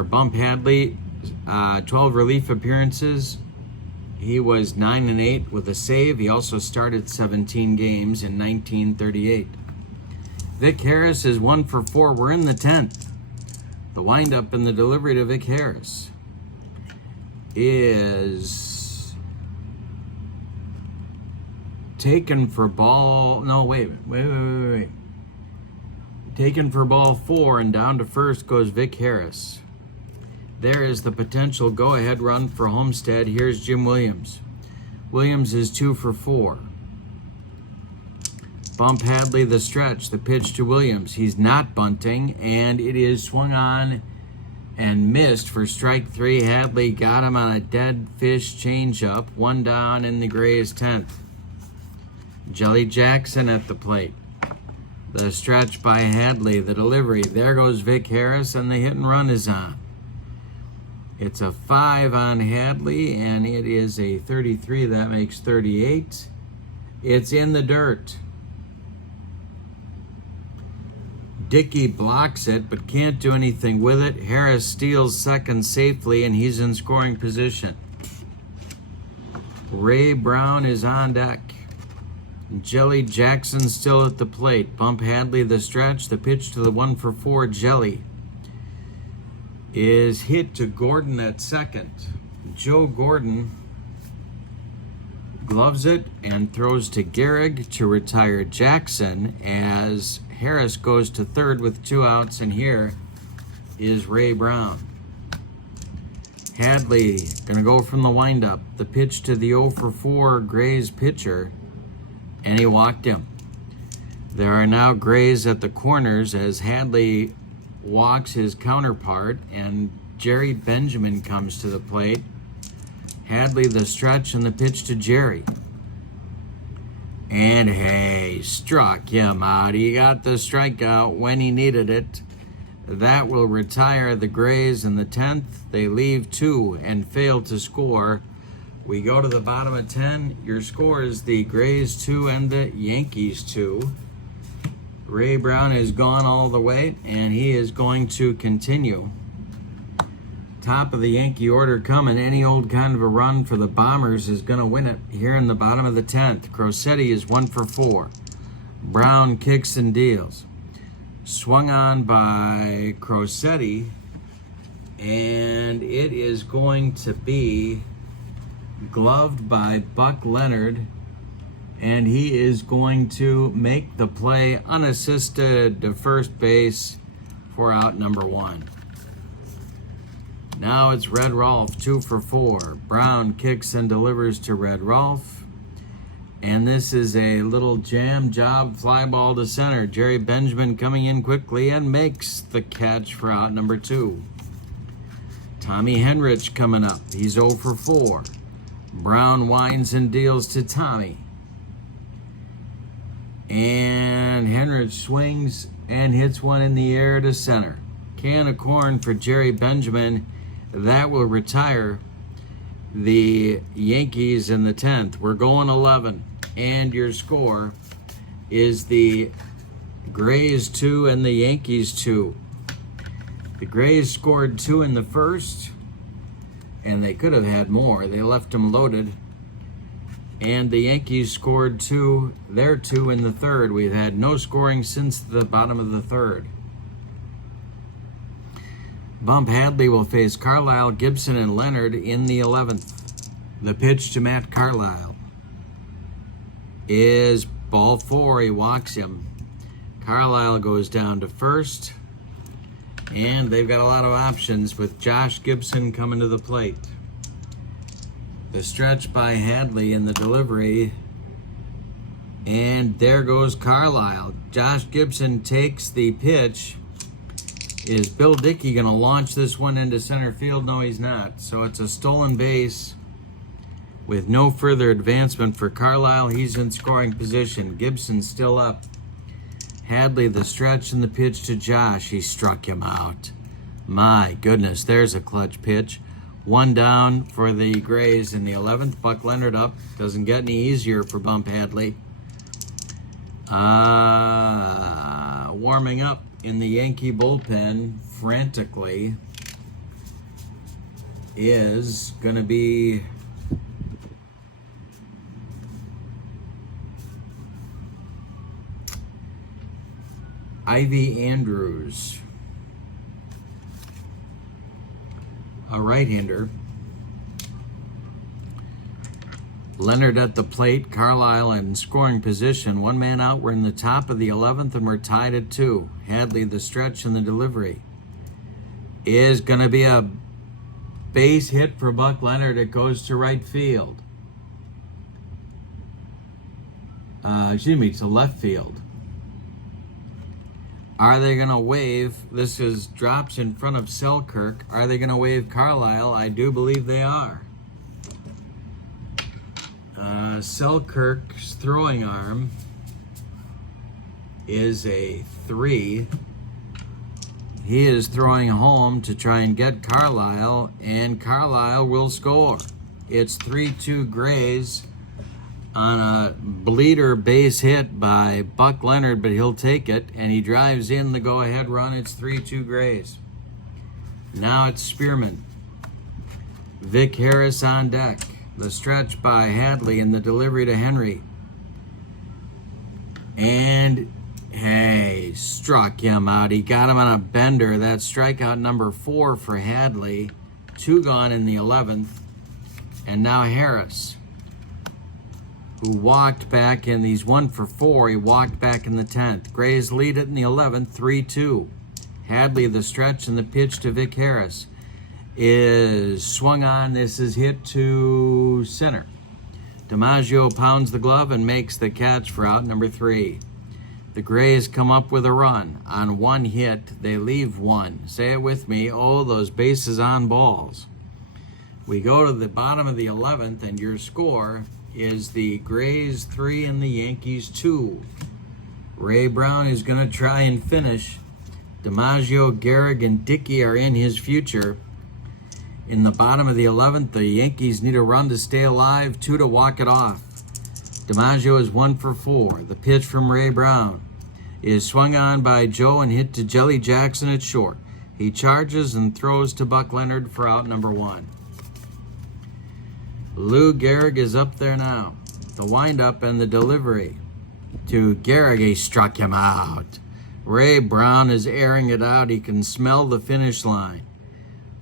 Bump Hadley, 12 relief appearances. He was 9-8 with a save. He also started 17 games in 1938. Vic Harris is 1 for 4. We're in the 10th. The windup and the delivery to Vic Harris is taken for ball. No, wait. Taken for ball 4, and down to first goes Vic Harris. There is the potential go-ahead run for Homestead. Here's Jim Williams. Williams is 2 for 4. Bump Hadley, the stretch, the pitch to Williams. He's not bunting, and it is swung on and missed for strike 3. Hadley got him on a dead fish changeup. 1 down in the Grays' 10th. Jelly Jackson at the plate. The stretch by Hadley, the delivery. There goes Vic Harris, and the hit and run is on. It's a 5 on Hadley, and it is a 33. That makes 38. It's in the dirt. Dickey blocks it, but can't do anything with it. Harris steals second safely, and he's in scoring position. Ray Brown is on deck. Jelly Jackson still at the plate. Bump Hadley, the stretch. The pitch to the 1 for 4, Jelly, is hit to Gordon at second. Joe Gordon gloves it and throws to Gehrig to retire Jackson as Harris goes to third with 2 outs, and here is Ray Brown. Hadley gonna go from the windup. The pitch to the 0 for 4 Grays pitcher, and he walked him. There are now Grays at the corners as Hadley walks his counterpart, and Jerry Benjamin comes to the plate. Hadley, the stretch, and the pitch to Jerry. And hey, struck him out. He got the strikeout when he needed it. That will retire the Grays in the 10th. They leave 2 and fail to score. We go to the bottom of 10. Your score is the Grays 2 and the Yankees 2. Ray Brown is gone all the way, and he is going to continue Top of the Yankee order coming. Any old kind of a run for the Bombers is going to win it here in the bottom of the 10th. Crosetti is 1 for 4. Brown kicks and deals. Swung on by Crosetti, and it is going to be gloved by Buck Leonard, and he is going to make the play unassisted to first base for out number 1. Now it's Red Rolfe, 2 for 4. Brown kicks and delivers to Red Rolfe. And this is a little jam job fly ball to center. Jerry Benjamin coming in quickly and makes the catch for out number 2. Tommy Henrich coming up. He's 0 for 4. Brown winds and deals to Tommy. And Henrich swings and hits one in the air to center. Can of corn for Jerry Benjamin. That will retire the Yankees in the 10th. We're going 11. And your score is the Grays 2 and the Yankees 2. The Grays scored 2 in the first, and they could have had more. They left them loaded. And the Yankees scored 2, their 2 in the third. We've had no scoring since the bottom of the third. Bump Hadley will face Carlisle, Gibson, and Leonard in the 11th. The pitch to Matt Carlisle is ball 4. He walks him. Carlisle goes down to first, and they've got a lot of options with Josh Gibson coming to the plate. The stretch by Hadley in the delivery, and there goes Carlisle. Josh Gibson takes the pitch. Is Bill Dickey going to launch this one into center field? No, he's not. So it's a stolen base with no further advancement for Carlisle. He's in scoring position. Gibson still up. Hadley the stretch and the pitch to Josh. He struck him out. My goodness, there's a clutch pitch. 1 down for the Grays in the 11th. Buck Leonard up. Doesn't get any easier for Bump Hadley. Warming up in the Yankee bullpen frantically is going to be Ivy Andrews, a right-hander. Leonard at the plate, Carlisle in scoring position. 1 man out. We're in the top of the 11th, and we're tied at 2. Hadley the stretch and the delivery is going to be a base hit for Buck Leonard. It goes to right field. To left field. Are they going to wave? This is drops in front of Selkirk. Are they going to wave Carlisle? I do believe they are. Selkirk's throwing arm is a 3. He is throwing home to try and get Carlisle, and Carlisle will score. It's 3-2 Grays on a bleeder base hit by Buck Leonard, but he'll take it, and he drives in the go-ahead run. It's 3-2 Grays. Now it's Spearman. Vic Harris on deck. The stretch by Hadley and the delivery to Henry. And, hey, struck him out. He got him on a bender. That's strikeout number 4 for Hadley. 2 gone in the 11th. And now Harris, who walked back in these 1 for 4. He walked back in the 10th. Grays lead it in the 11th, 3-2. Hadley the stretch and the pitch to Vic Harris is swung on. This is hit to center. DiMaggio pounds the glove and makes the catch for out number 3. The Grays come up with a run. On 1 hit, they leave 1. Say it with me. Oh, those bases on balls. We go to the bottom of the 11th, and your score is the Grays 3 and the Yankees 2. Ray Brown is going to try and finish. DiMaggio, Gehrig, and Dickey are in his future. In the bottom of the 11th, the Yankees need a run to stay alive, 2 to walk it off. DiMaggio is 1 for 4. The pitch from Ray Brown is swung on by Joe and hit to Jelly Jackson at short. He charges and throws to Buck Leonard for out number 1. Lou Gehrig is up there now. The windup and the delivery to Gehrig. He struck him out. Ray Brown is airing it out. He can smell the finish line.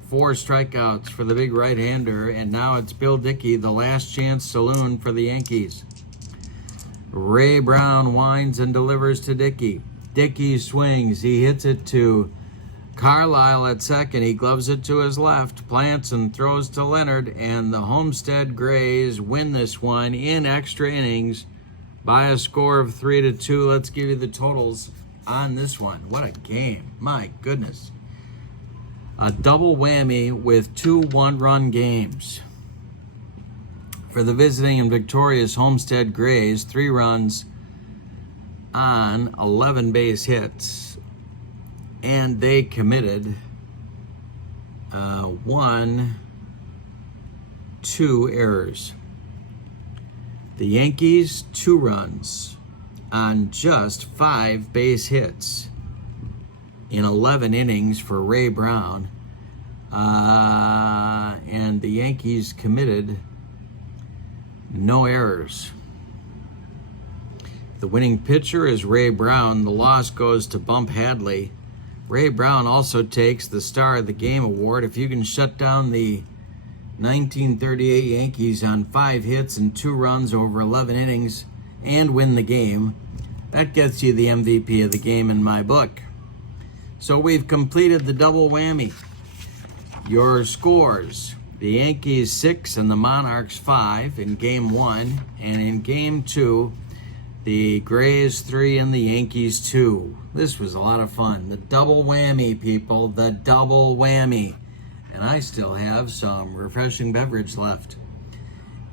4 strikeouts for the big right-hander, and now it's Bill Dickey, the last chance saloon for the Yankees. Ray Brown winds and delivers to Dickey. Dickey swings. He hits it to Carlisle at second. He gloves it to his left, plants and throws to Leonard, and the Homestead Grays win this one in extra innings by a score of 3-2. Let's give you the totals on this one. What a game. My goodness. A double whammy with 2 one-run games. For the visiting and victorious Homestead Grays, 3 runs on 11 base hits, and they committed 2 errors. The Yankees, 2 runs on just 5 base hits in 11 innings for Ray Brown, and the Yankees committed no errors. The winning pitcher is Ray Brown. The loss goes to Bump Hadley. Ray Brown also takes the Star of the Game award. If you can shut down the 1938 Yankees on 5 hits and 2 runs over 11 innings and win the game, that gets you the MVP of the game in my book. So we've completed the double whammy. Your scores: the Yankees 6 and the Monarchs 5 in game 1, and in game 2, the Grays 3 and the Yankees 2. This was a lot of fun. The double whammy, people, the double whammy. And I still have some refreshing beverage left.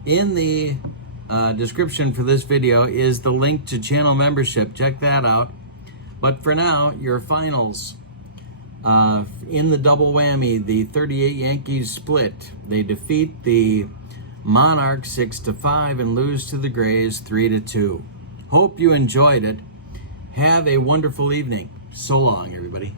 In the description for this video is the link to channel membership. Check that out. But for now, your finals. In the double whammy, the 38 Yankees split. They defeat the Monarchs 6-5 and lose to the Grays 3-2. Hope you enjoyed it. Have a wonderful evening. So long, everybody.